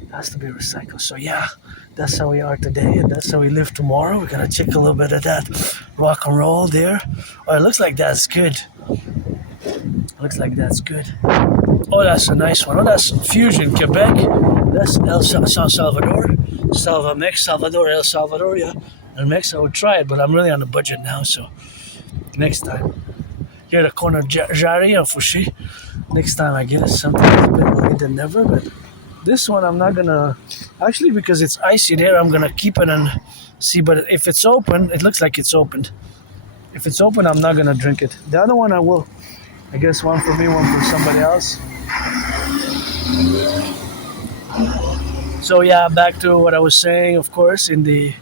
It has to be recycled. So yeah, that's how we are today, and that's how we live tomorrow. We're gonna check a little bit of that rock and roll there. Oh, it looks like that's good. Looks like that's good. Oh, that's a nice one. Oh, that's Fusion, Quebec. That's San Salvador. Salvador, El Salvador, yeah. And Mex, I would try it, but I'm really on a budget now, so next time. Here the corner Jari and Fushi. Next time I guess something is better late than never, but this one I'm not gonna actually because it's icy there, I'm gonna keep it and see, but if it's open, it looks like it's opened. If it's open, I'm not gonna drink it. The other one I will. I guess one for me, one for somebody else. So yeah, back to what I was saying, of course, we're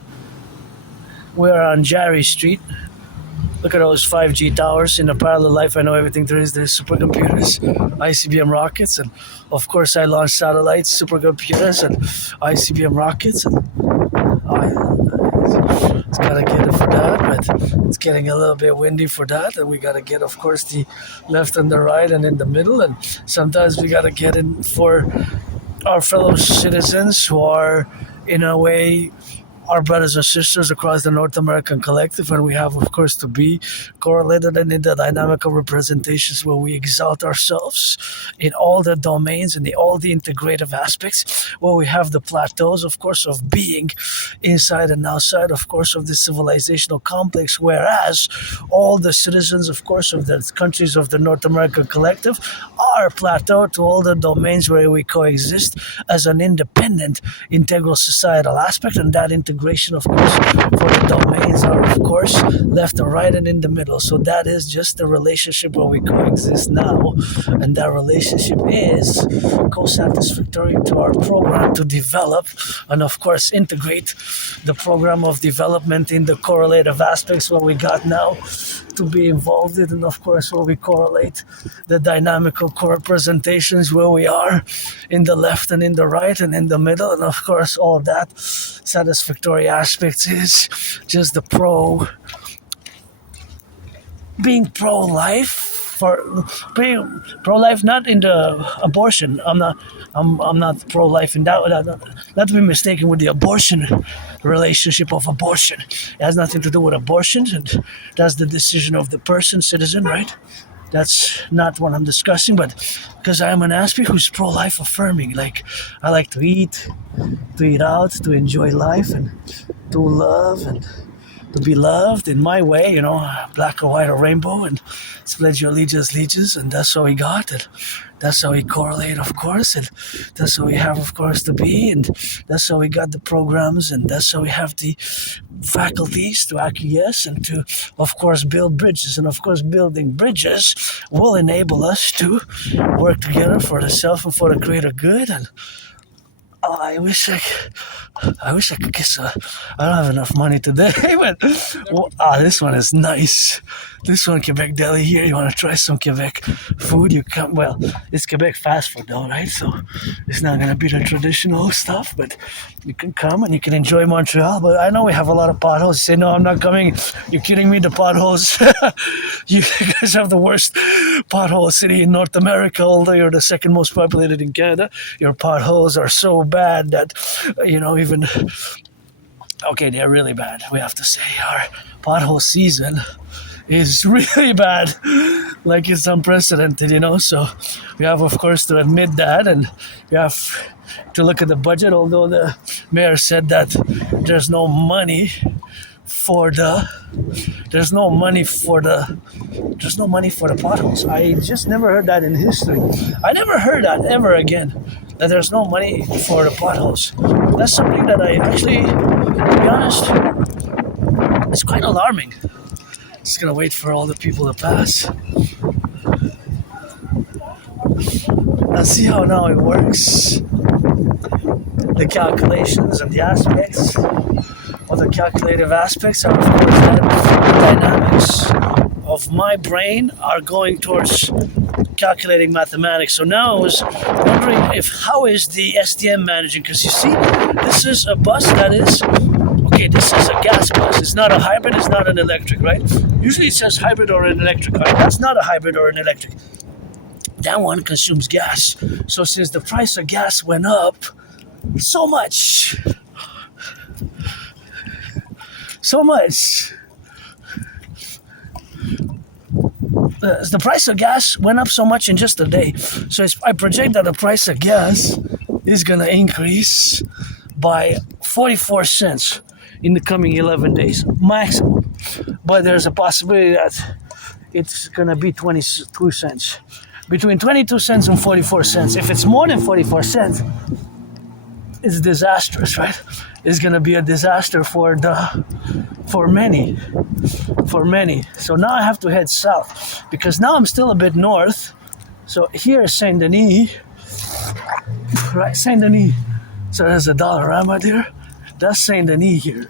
on Jari Street. Look at those 5G towers. In a parallel life, I know everything there is. There's supercomputers, ICBM rockets, and of course I launched satellites, supercomputers, and ICBM rockets. And it's gotta get it for that, but it's getting a little bit windy for that, and we gotta get, of course, the left and the right and in the middle, and sometimes we gotta get in for our fellow citizens who are, in a way, our brothers and sisters across the North American Collectif, and we have, of course, to be correlated in the dynamical representations where we exalt ourselves in all the domains and all the integrative aspects, where we have the plateaus, of course, of being inside and outside, of course, of the civilizational complex, whereas all the citizens, of course, of the countries of the North American Collectif are plateaued to all the domains where we coexist as an independent, integral societal aspect, and that integration, of course, for the domains are, of course, left and right and in the middle. So that is just the relationship where we coexist now, and that relationship is co-satisfactory to our program to develop and, of course, integrate the program of development in the correlative aspects where we got now to be involved in, and of course where we correlate the dynamical co-representations where we are in the left and in the right and in the middle, and of course all that satisfactory aspects is just the being pro-life, for being pro-life, not in the abortion. I'm not pro-life in that. Not to be mistaken with the abortion relationship of abortion. It has nothing to do with abortions, and that's the decision of the person, citizen, right? That's not what I'm discussing, but because I'm an Aspiesque who's pro-life affirming. Like, I like to eat out, to enjoy life, and to love, and to be loved in my way, black or white or rainbow, and split your legions, and that's how we got it. That's how we correlate, of course, and that's how we have, of course, to be, and that's how we got the programs, and that's how we have the faculties to acquiesce and to, of course, build bridges. And, of course, building bridges will enable us to work together for the self and for the greater good. And I wish I could get I don't have enough money today, but this one is nice. This one, Quebec Deli here. You want to try some Quebec food? You come. Well, it's Quebec fast food though, right? So it's not gonna be the traditional stuff, but you can come and you can enjoy Montreal. But I know we have a lot of potholes. You say, no, I'm not coming. You're kidding me? The potholes. You guys have the worst pothole city in North America, although you're the second most populated in Canada. Your potholes are so bad that even. Okay, they're really bad. We have to say our pothole season is really bad, like it's unprecedented, so we have, of course, to admit that, and we have to look at the budget, although the mayor said that there's no money for the potholes. I just never heard that in history. I never heard that ever again, that there's no money for the potholes. That's something that I actually, to be honest, it's quite alarming. Just gonna wait for all the people to pass. Let's see how now it works. The calculations and the aspects, or the calculative aspects are, of course, that the dynamics of my brain are going towards calculating mathematics. So now I was wondering how is the STM managing, because you see, this is a bus that is, okay, this is a gas bus. It's not a hybrid, it's not an electric, right? Usually it says hybrid or an electric, right? That's not a hybrid or an electric. That one consumes gas. So since the price of gas went up so much, the price of gas went up so much in just a day. So I project that the price of gas is going to increase by 44 cents in the coming 11 days, maximum. But there's a possibility that it's going to be 22 cents. Between 22 cents and 44 cents. If it's more than 44 cents, it's disastrous, right? It's going to be a disaster for many. So now I have to head south because now I'm still a bit north. So here is Saint Denis, right? Saint Denis. So there's a Dollarama there. That's Saint Denis here.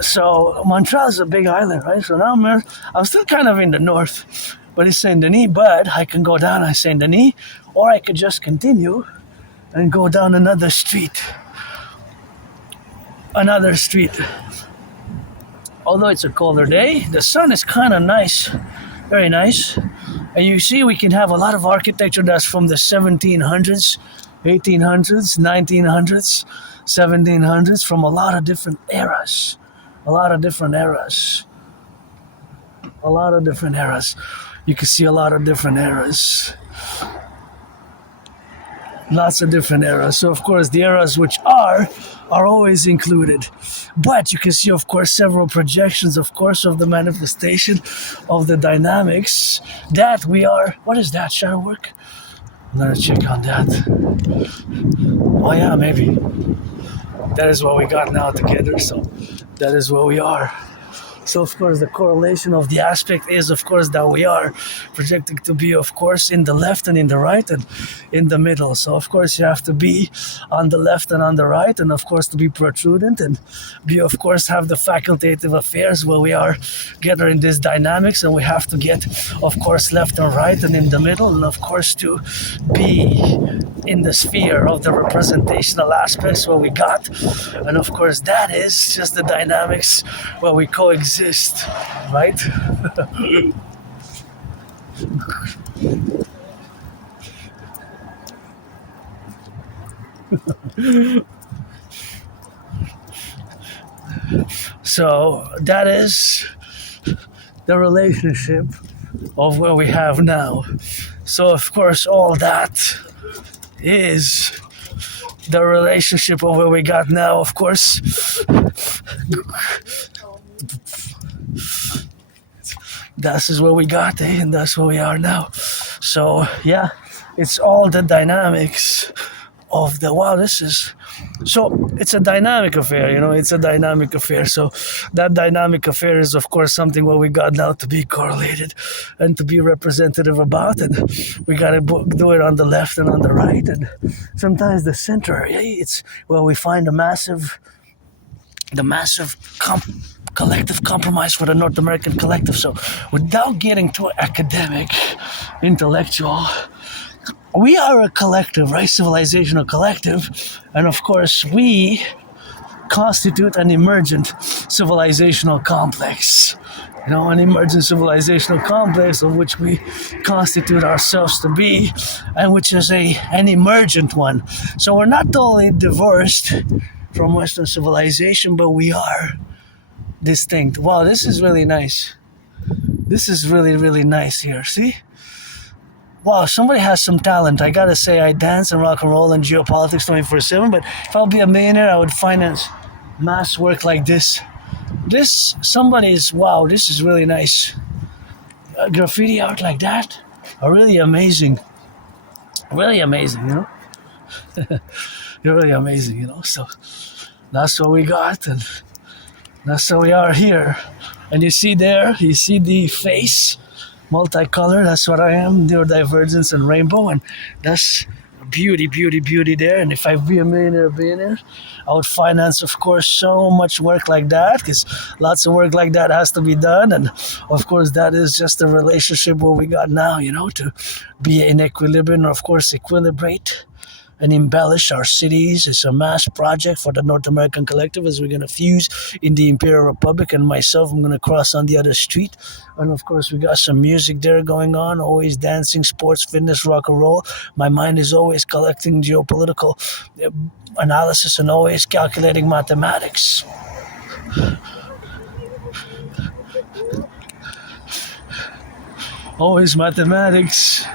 So Montreal is a big island, right? So now I'm still kind of in the north, but it's Saint Denis. But I can go down at Saint Denis, or I could just continue and go down another street. Although it's a colder day, the sun is kind of nice, very nice. And you see we can have a lot of architecture that's from the 1700s, 1800s, 1900s, 1700s, from a lot of different eras. You can see a lot of different eras. Lots of different eras. So of course the eras which are always included. But you can see of course several projections of course of the manifestation of the dynamics that we are. What is that, shadow work? I'm gonna check on that. Oh yeah, maybe. That is what we got now together, so that is where we are. So of course the correlation of the aspect is of course that we are projecting to be of course in the left and in the right and in the middle. So of course you have to be on the left and on the right, and of course to be protrudent and be of course have the facultative affairs where we are gathering these dynamics, and we have to get of course left and right and in the middle, and of course to be in the sphere of the representational aspects where we got, and of course that is just the dynamics where we coexist, right? So that is the relationship of where we have now. So of course all that is the relationship of where we got now, of course. That is where we got, and that's where we are now. So yeah, it's all the dynamics of the so it's a dynamic affair, it's a dynamic affair. So that dynamic affair is of course something where we got now to be correlated and to be representative about, and we got to do it on the left and on the right, and sometimes the center. It's where we find the massive collective compromise for the North American collective. So without getting too academic, intellectual, we are a collective, right? Civilizational collective. And of course, we constitute an emergent civilizational complex. An emergent civilizational complex of which we constitute ourselves to be, and which is an emergent one. So we're not totally divorced from Western civilization, but we are distinct. Wow, this is really nice. This is really, really nice here. See? Wow, somebody has some talent. I gotta say, I dance and rock and roll and geopolitics 24/7, but if I'll be a millionaire, I would finance mass work like this. This is really nice. Graffiti art like that are really amazing. Really amazing, You're really amazing, So that's what we got, and that's how we are here. And you see the face, multicolor. That's what I am, neurodivergence and rainbow, and that's beauty there. And if I be a millionaire, I would finance, of course, so much work like that, because lots of work like that has to be done. And of course, that is just the relationship what we got now, to be in equilibrium, of course, equilibrate and embellish our cities. It's a mass project for the North American collective as we're going to fuse in the Imperial Republic, and myself, I'm going to cross on the other street. And of course, we got some music there going on, always dancing, sports, fitness, rock and roll. My mind is always collecting geopolitical analysis and always calculating mathematics. Always mathematics.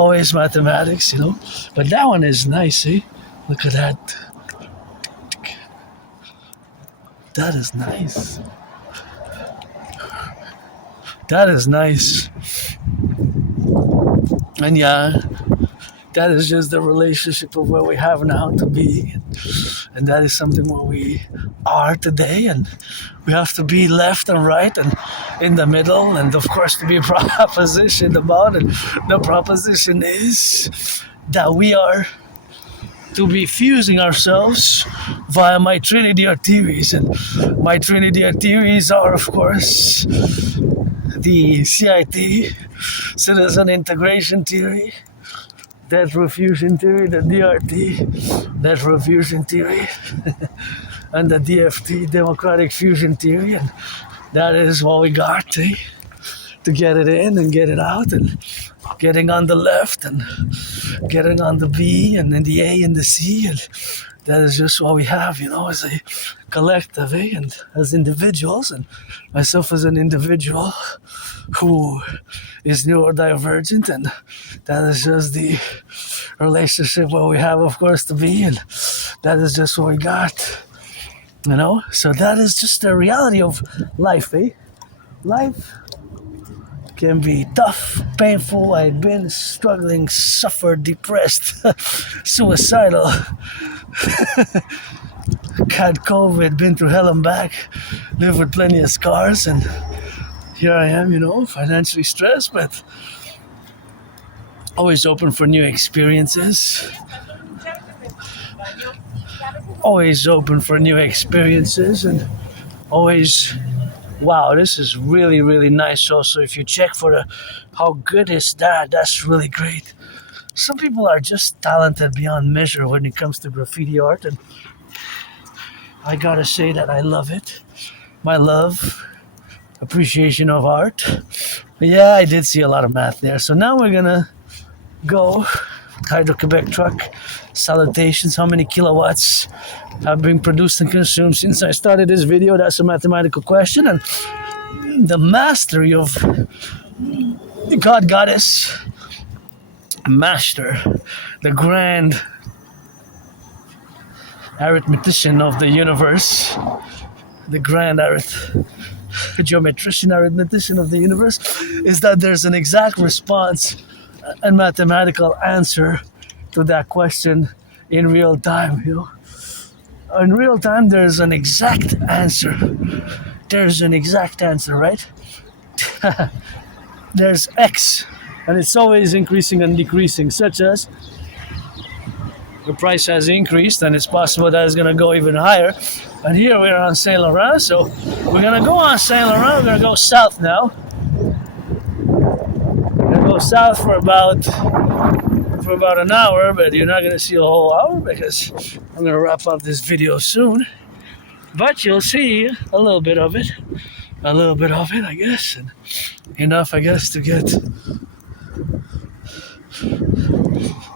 always mathematics, But that one is nice, see? Look at that. That is nice. That is nice. And yeah, that is just the relationship of where we have now to be. And that is something where we are today. And we have to be left and right and in the middle. And of course, to be propositioned about it. The proposition is that we are to be fusing ourselves via my Trinity of theories. And my Trinity of theories are, of course, the CIT, Citizen Integration Theory, Death Refusion Theory, the DRT, Death Refusion Theory, and the DFT, Democratic Fusion Theory. And that is what we got, to get it in and get it out, and getting on the left and getting on the B and then the A and the C. And that is just what we have, as a collective, and as individuals, and myself as an individual who is neurodivergent, and that is just the relationship what we have, of course, to be, and that is just what we got, So that is just the reality of life, Life can be tough, painful. I've been struggling, suffered, depressed, suicidal, had COVID, been through hell and back, lived with plenty of scars, and here I am, financially stressed, but always open for new experiences. Always open for new experiences, and always, wow, this is really, really nice. Also, if you check for how good is that, that's really great. Some people are just talented beyond measure when it comes to graffiti art, and I gotta say that I love it. My love, appreciation of art. But yeah, I did see a lot of math there. So now we're gonna go Hydro-Quebec truck. Salutations. How many kilowatts have been produced and consumed since I started this video? That's a mathematical question. And the mastery of the god goddess, master, the grand arithmetician of the universe, the grand geometrician, arithmetician of the universe, is that there's an exact response and mathematical answer to that question in real time. In real time, there's an exact answer. There's an exact answer, right? There's X, and it's always increasing and decreasing, such as the price has increased, and it's possible that it's going to go even higher. And here we're on Saint Laurent, so we're going to go on Saint Laurent. We're going to go south now. We're going to go south for about an hour, but you're not going to see a whole hour because I'm going to wrap up this video soon. But you'll see a little bit of it, I guess, and enough, I guess, to get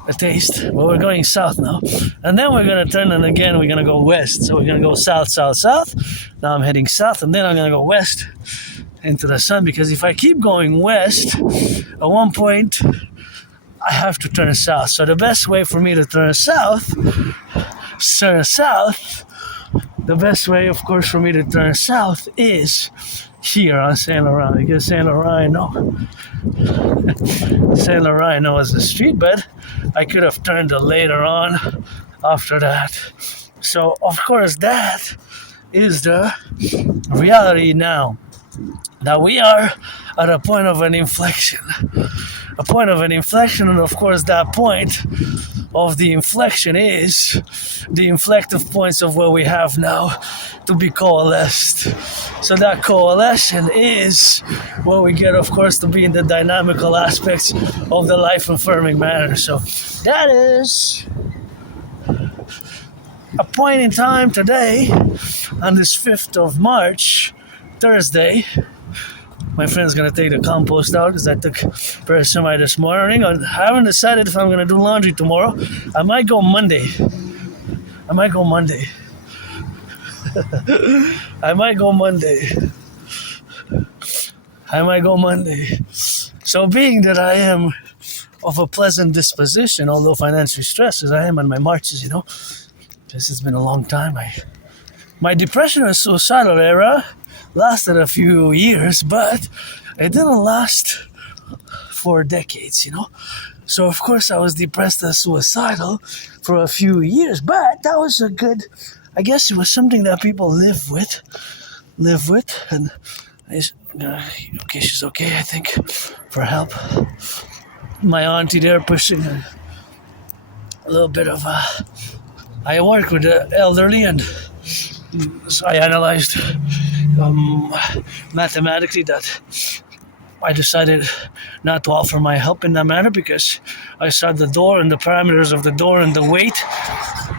a taste. But we're going south now, and then we're going to turn, and again we're going to go west. So we're going to go south, south, south. Now I'm heading south, and then I'm going to go west into the sun, because if I keep going west, at one point I have to turn south. So the best way for me to turn south, the best way, of course, for me to turn south is here on Saint Laurent, because Saint Laurent, Saint Laurent is the street, but I could have turned later on after that. So, of course, that is the reality now, that we are at a point of an inflection. And of course, that point of the inflection is the inflective points of where we have now to be coalesced. So that coalition is where we get, of course, to be in the dynamical aspects of the life-affirming manner. So that is a point in time today, on this 5th of March, Thursday. My friend's going to take the compost out because I took semi this morning. I haven't decided if I'm going to do laundry tomorrow. I might go Monday. So being that I am of a pleasant disposition, although financially stressed as I am on my marches, because it's been a long time. My depression and suicidal era lasted a few years, but it didn't last for decades, So of course I was depressed and suicidal for a few years, but that was I guess it was something that people live with, and okay, she's okay, I think, for help. My auntie there pushing a little bit of I work with the elderly, and so I analyzed mathematically that I decided not to offer my help in that matter because I saw the door and the parameters of the door and the weight.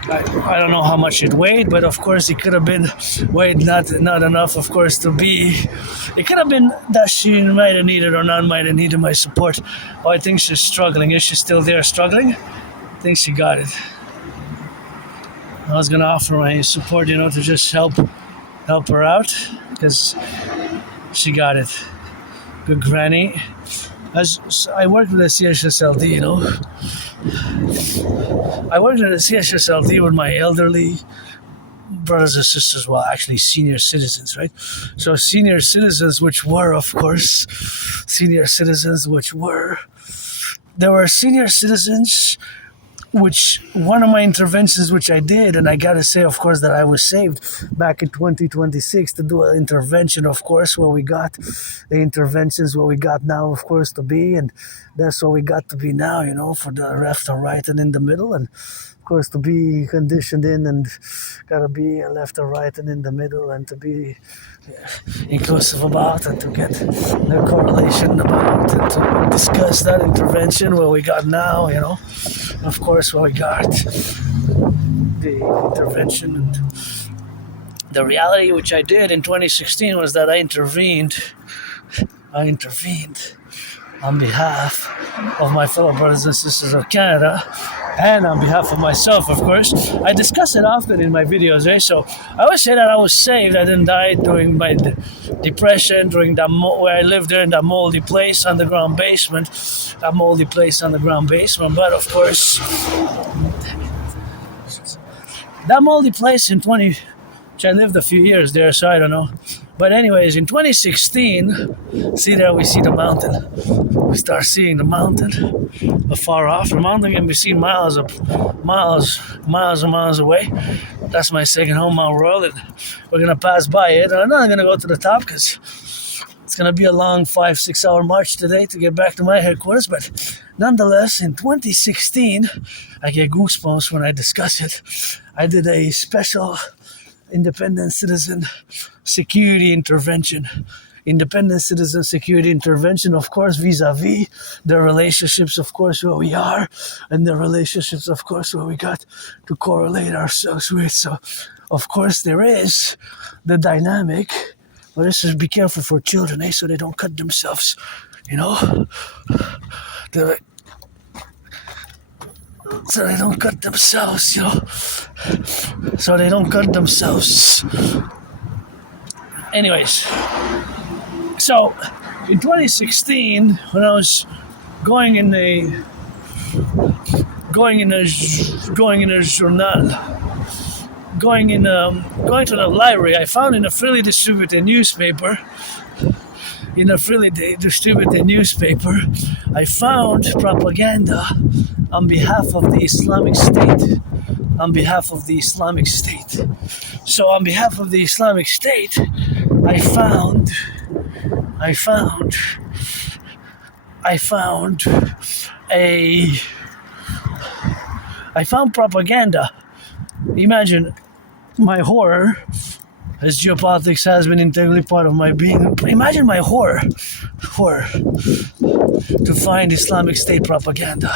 I don't know how much it weighed, but of course it could have been weighed not enough, of course, to be. It could have been that she might have needed or not might have needed my support. Oh, I think she's struggling. Is she still there struggling? I think she got it. I was gonna offer my support, to just help her out because she got it. Good granny. I worked with the CHSLD, I worked with the CHSLD with my elderly brothers and sisters, well, actually senior citizens, right? So senior citizens, there were senior citizens, which one of my interventions which I did, and I gotta say, of course, that I was saved back in 2026 to do an intervention, of course, where we got the interventions where we got now, of course, to be, and that's what we got to be now, for the left and right and in the middle, and of course to be conditioned in and gotta be left and right and in the middle, and to be inclusive about, and to get the correlation about, and to discuss that intervention where we got now, of course, where we got the intervention. And the reality which I did in 2016 was that I intervened on behalf of my fellow brothers and sisters of Canada, and on behalf of myself, of course. I discuss it often in my videos, eh? So I always say that I was saved. I didn't die during my depression, during that where I lived there in that moldy place, underground basement. But of course, that moldy place which I lived a few years there, so I don't know. But anyways, in 2016, see there we see the mountain. We start seeing the mountain afar off. The mountain can be seen miles and miles away. That's my second home, Mount Royal. We're gonna pass by it. I'm not gonna go to the top because it's gonna be a long 5-6 hour march today to get back to my headquarters. But nonetheless, in 2016, I get goosebumps when I discuss it. I did a special independent citizen security intervention. Independent citizen security intervention, of course, vis-a-vis the relationships, of course, where we are, and the relationships, of course, where we got to correlate ourselves with. So, of course, there is the dynamic. Well, this is be careful for children, so they don't cut themselves, So they don't cut themselves, Anyways, so in 2016, when I was going in a going to the library, I found in a freely distributed newspaper, I found propaganda on behalf of the Islamic State. So on behalf of the Islamic State, I found propaganda. Imagine my horror, as geopolitics has been integrally part of my being. Imagine my horror to find Islamic State propaganda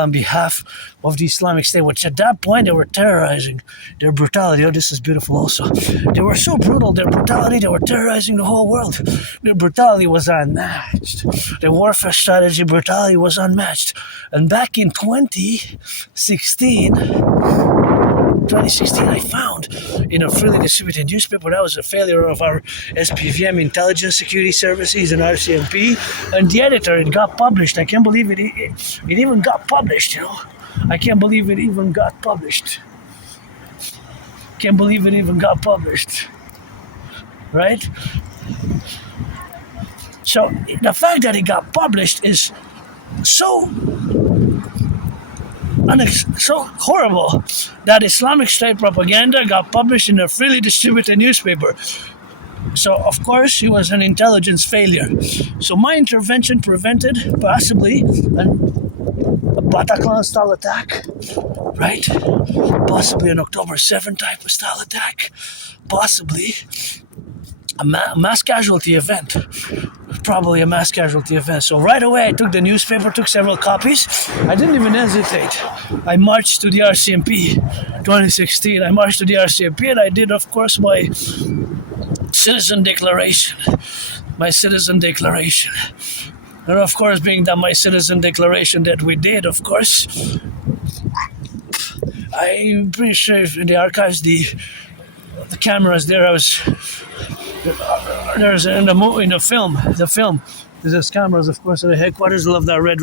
on behalf of the Islamic State, which at that point they were terrorizing. Their brutality, this is beautiful also. They were so brutal, their brutality, they were terrorizing the whole world. Their brutality was unmatched. Their warfare strategy brutality was unmatched. And back in 2016, 2016, I found in a freely distributed newspaper that was a failure of our SPVM Intelligence Security Services and RCMP, and the editor, it got published. I can't believe it even got published, you know. I can't believe it even got published. Can't believe it even got published. Right? So the fact that it got published is so horrible that Islamic State propaganda got published in a freely distributed newspaper. So of course it was an intelligence failure. So my intervention prevented possibly a Bataclan style attack, right? Possibly an October 7 type of style attack, possibly a mass casualty event. Probably a mass casualty event. So right away I took the newspaper, took several copies. I didn't even hesitate. I marched to the RCMP 2016. I marched to the RCMP and I did, of course, my citizen declaration. My citizen declaration. And of course, being that my citizen declaration that we did, of course, I'm pretty sure if in the archives, the cameras there, there's in the film, there's cameras, of course, at the headquarters. I love that red.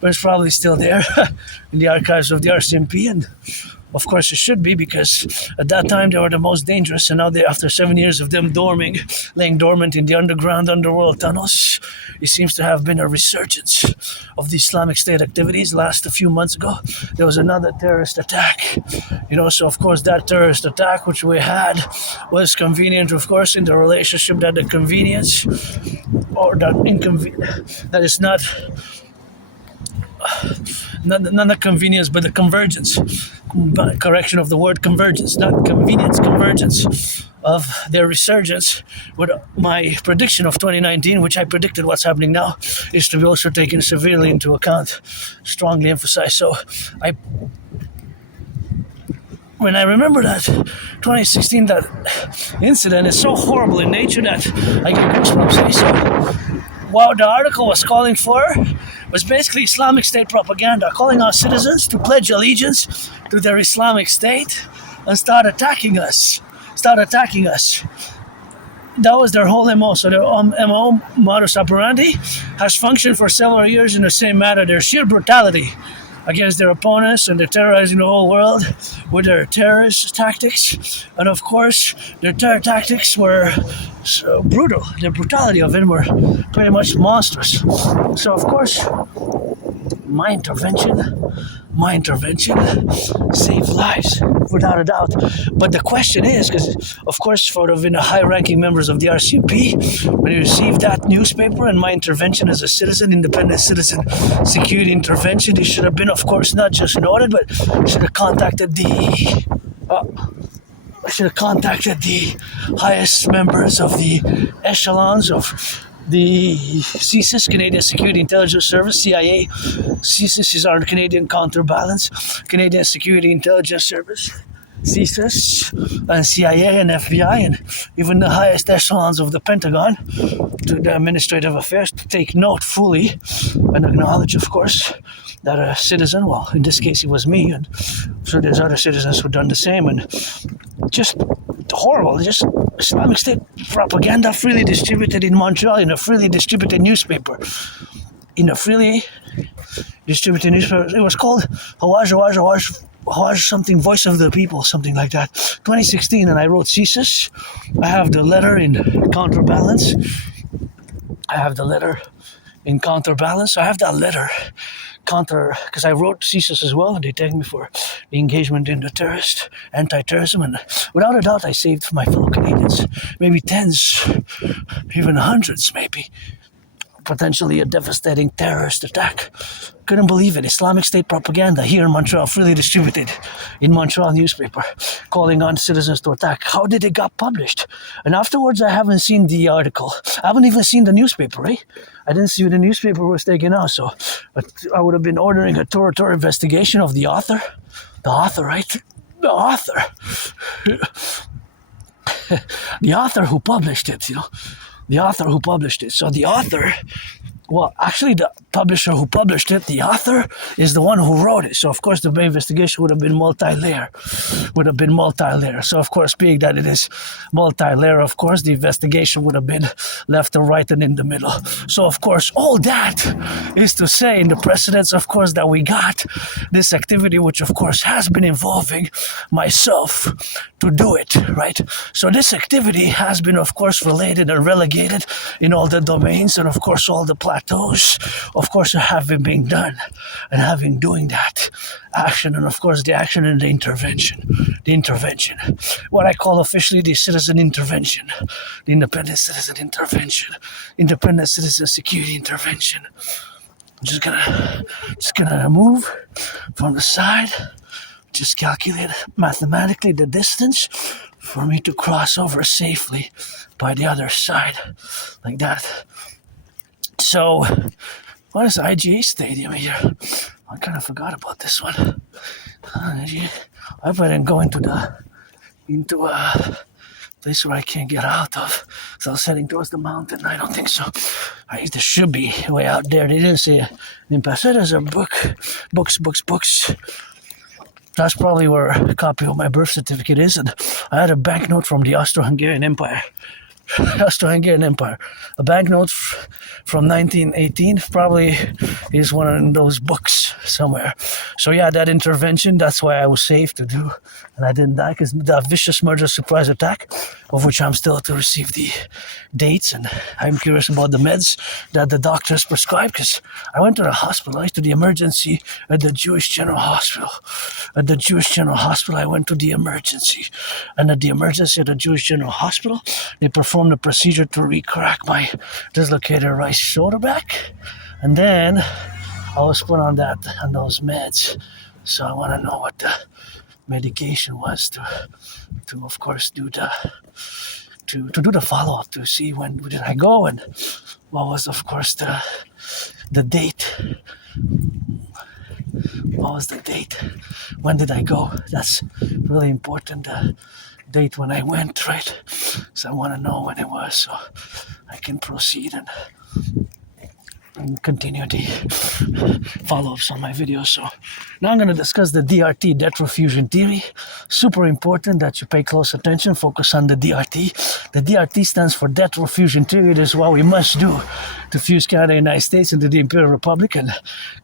But it's probably still there in the archives of the RCMP, and of course it should be, because at that time they were the most dangerous, and now after 7 years of them laying dormant in the underworld tunnels, it seems to have been a resurgence of the Islamic State activities. A few months ago, there was another terrorist attack, you know, so of course that terrorist attack which we had was convenient, of course, in the relationship that the convenience, or that is not the convenience, but the convergence. Correction of the word convergence, not convenience, convergence of their resurgence with my prediction of 2019, which I predicted what's happening now, is to be also taken severely into account, strongly emphasized. So when I remember that 2016, that incident is so horrible in nature that I get goosebumps. So what the article was calling for was basically Islamic State propaganda, calling our citizens to pledge allegiance to their Islamic State and start attacking us. That was their whole MO. So their MO, modus operandi, has functioned for several years in the same manner. Their sheer brutality against their opponents, and they're terrorizing the whole world with their terrorist tactics. And of course, their terror tactics were so brutal. The brutality of it were pretty much monstrous. So of course, my intervention saved lives, without a doubt. But the question is, because of course, for the high-ranking members of the RCMP, when you received that newspaper and my intervention as a citizen, independent citizen security intervention, they should have been, of course, not just noted, but should have contacted the highest members of the echelons of the CSIS, Canadian Security Intelligence Service, CIA. CSIS is our Canadian counterbalance, Canadian Security Intelligence Service, CSIS, and CIA and FBI, and even the highest echelons of the Pentagon, to the Administrative Affairs, to take note fully and acknowledge, of course, that a citizen, well, in this case it was me, and so there's other citizens who've done the same, and just horrible, just Islamic State propaganda freely distributed in Montreal in a freely distributed newspaper. It was called Hawaj something, Voice of the People, something like that. 2016, and I wrote CSIS. I have the letter in counterbalance. I have that letter because I wrote CSIS as well, and they tagged me for the engagement in the anti-terrorism, and without a doubt I saved my fellow Canadians, maybe tens, even hundreds, maybe. Potentially a devastating terrorist attack. Couldn't believe it. Islamic State propaganda here in Montreal, freely distributed in Montreal newspaper, calling on citizens to attack. How did it get published? And afterwards, I haven't seen the article. I haven't even seen the newspaper, right? I didn't see the newspaper was taken out, so I would have been ordering a thorough investigation of the author. The author, right? The author. The author who published it, you know. The author who published it. So the author, well, actually the publisher who published it, the author, is the one who wrote it. So, of course, the investigation would have been multi-layer. So, of course, being that it is multi-layer, of course, the investigation would have been left and right and in the middle. So, of course, all that is to say, in the precedence, of course, that we got this activity, which, of course, has been involving myself to do it, right? So this activity has been, of course, related and relegated in all the domains and, of course, all the plateaus, of course, having been done and having doing that action, and, of course, the action and the intervention, what I call officially the citizen intervention, the independent citizen intervention, independent citizen security intervention. I'm just gonna move from the side, just calculate mathematically the distance for me to cross over safely by the other side, like that. So, what is IGA Stadium here? I kind of forgot about this one. I hope I didn't go into a place where I can't get out of. So I was heading towards the mountain. I don't think so. There should be way out there. They didn't say an there's a books. That's probably where a copy of my birth certificate is. And I had a banknote from the Austro-Hungarian Empire. A banknote from 1918 probably is one of those books somewhere. So yeah, that intervention, that's why I was safe to do, and I didn't die, because that vicious murder surprise attack, of which I'm still to receive the dates, and I'm curious about the meds that the doctors prescribed, because I went to the hospital, to the emergency at the Jewish General Hospital. I went to the emergency, and at the emergency at the Jewish General Hospital, they performed the procedure to re-crack my dislocated right shoulder back, and then I was put on those meds. So I want to know what the medication was to of course do the follow-up, to see when did I go, and what was, of course, the date. What was the date? When did I go? That's really important. Date when I went, right? So I want to know when it was, so I can proceed and continue the follow-ups on my videos. So now I'm going to discuss the DRT, debt refusion theory. Super important that you pay close attention, focus on the DRT. The DRT stands for debt refusion theory. It is what we must do to fuse Canada and the United States into the Imperial Republic, and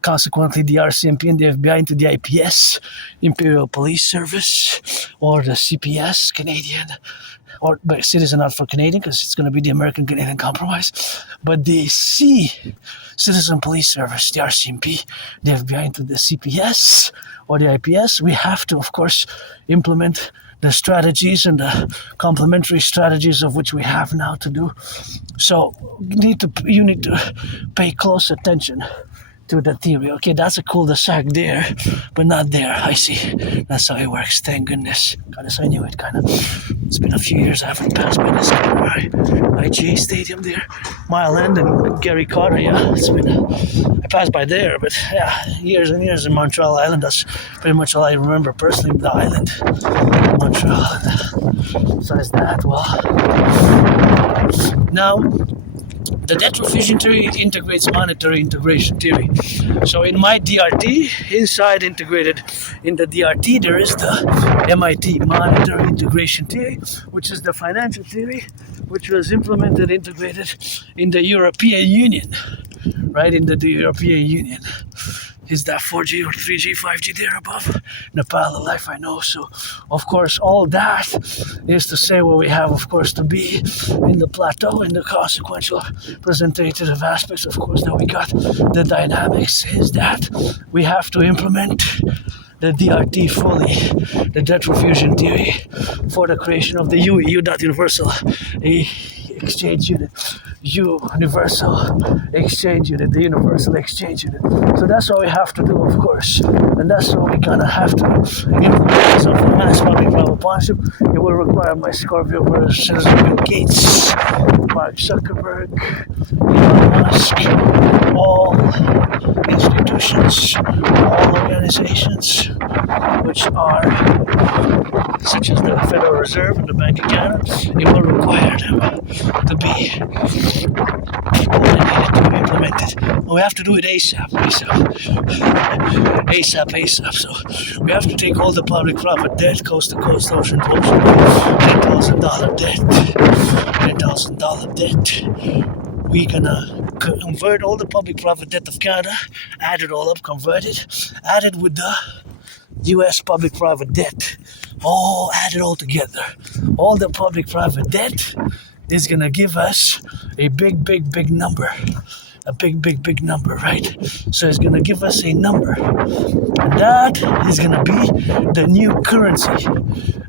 consequently the RCMP and the FBI into the IPS, Imperial Police Service, or the CPS, Canadian, or but citizen not for Canadian, because it's going to be the American-Canadian Compromise, but the Citizen Police Service, the RCMP, the FBI into the CPS or the IPS. We have to, of course, implement the strategies and the complementary strategies of which we have now to do. So you need to pay close attention to the theory. Okay, that's a cul-de-sac there, but not there. I see. That's how it works. Thank goodness. Goodness, I knew it, kind of. It's been a few years I haven't passed by this kind of IGA Stadium there. Mile End and Gary Carter, yeah. I passed by there, but yeah, years and years in Montreal Island. That's pretty much all I remember personally, the island. Montreal. Besides that, well, now, the debt refusion theory integrates monetary integration theory. So in my DRT, inside integrated in the DRT, there is the MIT, monetary integration theory, which is the financial theory, which was integrated in the European Union, right? In the European Union. Is that 4G or 3G, 5G there above? Nepal, the life I know. So, of course, all that is to say where we have, of course, to be in the plateau, in the consequential presentative aspects, of course, that we got the dynamics is that we have to implement the DRT fully, the debt refusion theory, for the creation of the UE, Universal Exchange Unit. Universal Exchange Unit, the Universal Exchange Unit. So that's what we have to do, of course. And that's what we're gonna have to implement. So for mass public private partnership, it will require my Scorpio brothers, Citizen Bill Gates, Mark Zuckerberg, Elon Musk, all institutions, all organizations, which are such as the Federal Reserve and the Bank of Canada, it will require them to be implemented. And we have to do it ASAP. So we have to take all the public-private debt, coast to coast, ocean to ocean, $10,000 debt. We're gonna convert all the public-private debt of Canada, add it all up, convert it, add it with the U.S. public-private debt. Add it all together. All the public-private debt is gonna give us a big number. A big number, right? So it's gonna give us a number. And that is gonna be the new currency.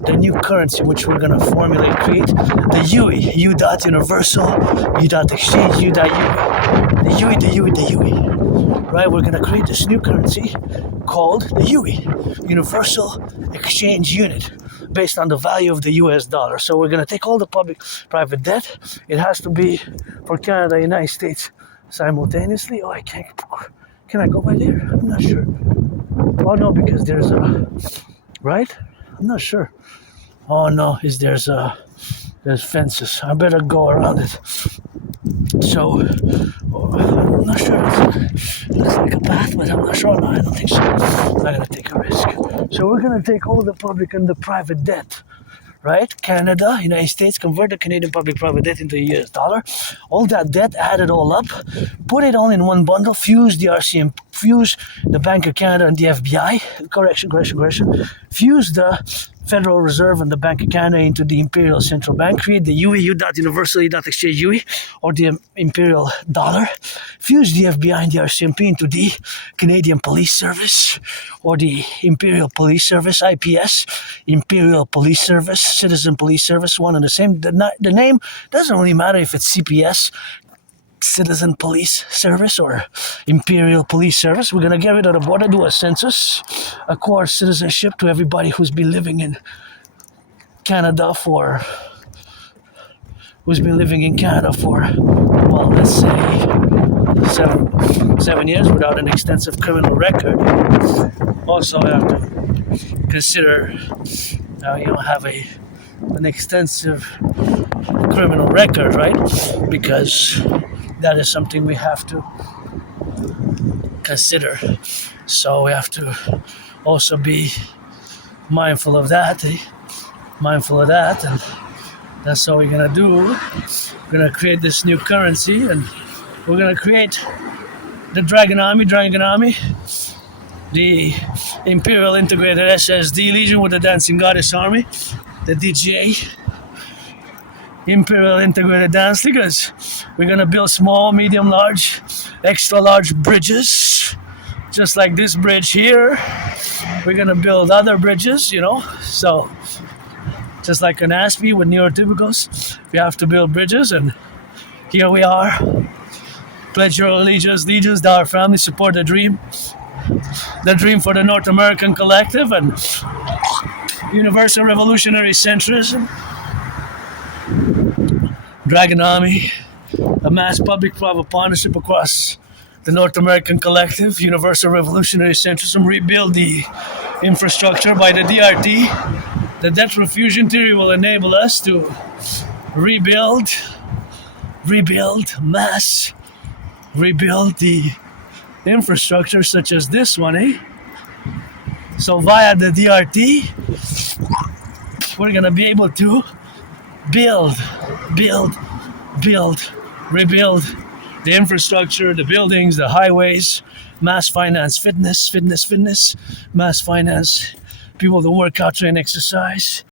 The new currency which we're gonna create the UE, U dot universal, U dot exchange, U dot UE. The UE. Right? We're gonna create this new currency called the UE, Universal Exchange Unit, based on the value of the US dollar. So we're gonna take all the public-private debt. It has to be for Canada, United States simultaneously. I can't. Can I go by there? I'm not sure. Oh no, because there's a right. I'm not sure. Oh no, there's fences. I better go around it. So I'm not sure. It looks like a path, but I'm not sure. No, I don't think so. I'm not gonna take a risk. So we're gonna take all the public and the private debt. Right? Canada, United States, convert the Canadian public-private debt into a US dollar. All that debt, add it all up, put it all in one bundle, fuse the RCM, fuse the Bank of Canada and the FBI, correction, fuse the Federal Reserve and the Bank of Canada into the Imperial Central Bank, create the UE, U dot universal, U dot exchange UE, or the Imperial dollar, fuse the FBI and the RCMP into the Canadian Police Service, or the Imperial Police Service, IPS, Imperial Police Service, Citizen Police Service, one and the same. The name doesn't really matter if it's CPS, Citizen Police Service, or Imperial Police Service. We're going to get rid of the border, do a census, acquire citizenship to everybody who's been living in Canada for, well, let's say 7 years without an extensive criminal record. Also, I have to consider have an extensive criminal record, right? Because that is something we have to consider. So we have to also be mindful of that, and that's what we're gonna do. We're gonna create this new currency, and we're gonna create the Dragon Army, the Imperial Integrated SSD Legion with the Dancing Goddess Army, the DGA, Imperial Integrated Dance, because we're gonna build small, medium, large, extra large bridges, just like this bridge here. We're gonna build other bridges, so just like an Aspiesque with neurotypicals, we have to build bridges, and here we are. Pledge your allegiance, to our family, support the dream for the North American Collective and Universal Revolutionary Centrism. Dragon Army, a mass public-private partnership across the North American Collective, Universal Revolutionary Centrism, rebuild the infrastructure by the DRT. The debt refusion theory will enable us to rebuild the infrastructure such as this one, So via the DRT, we're gonna be able to rebuild the infrastructure, the buildings, the highways, mass finance, fitness, mass finance, people to work out, train, exercise.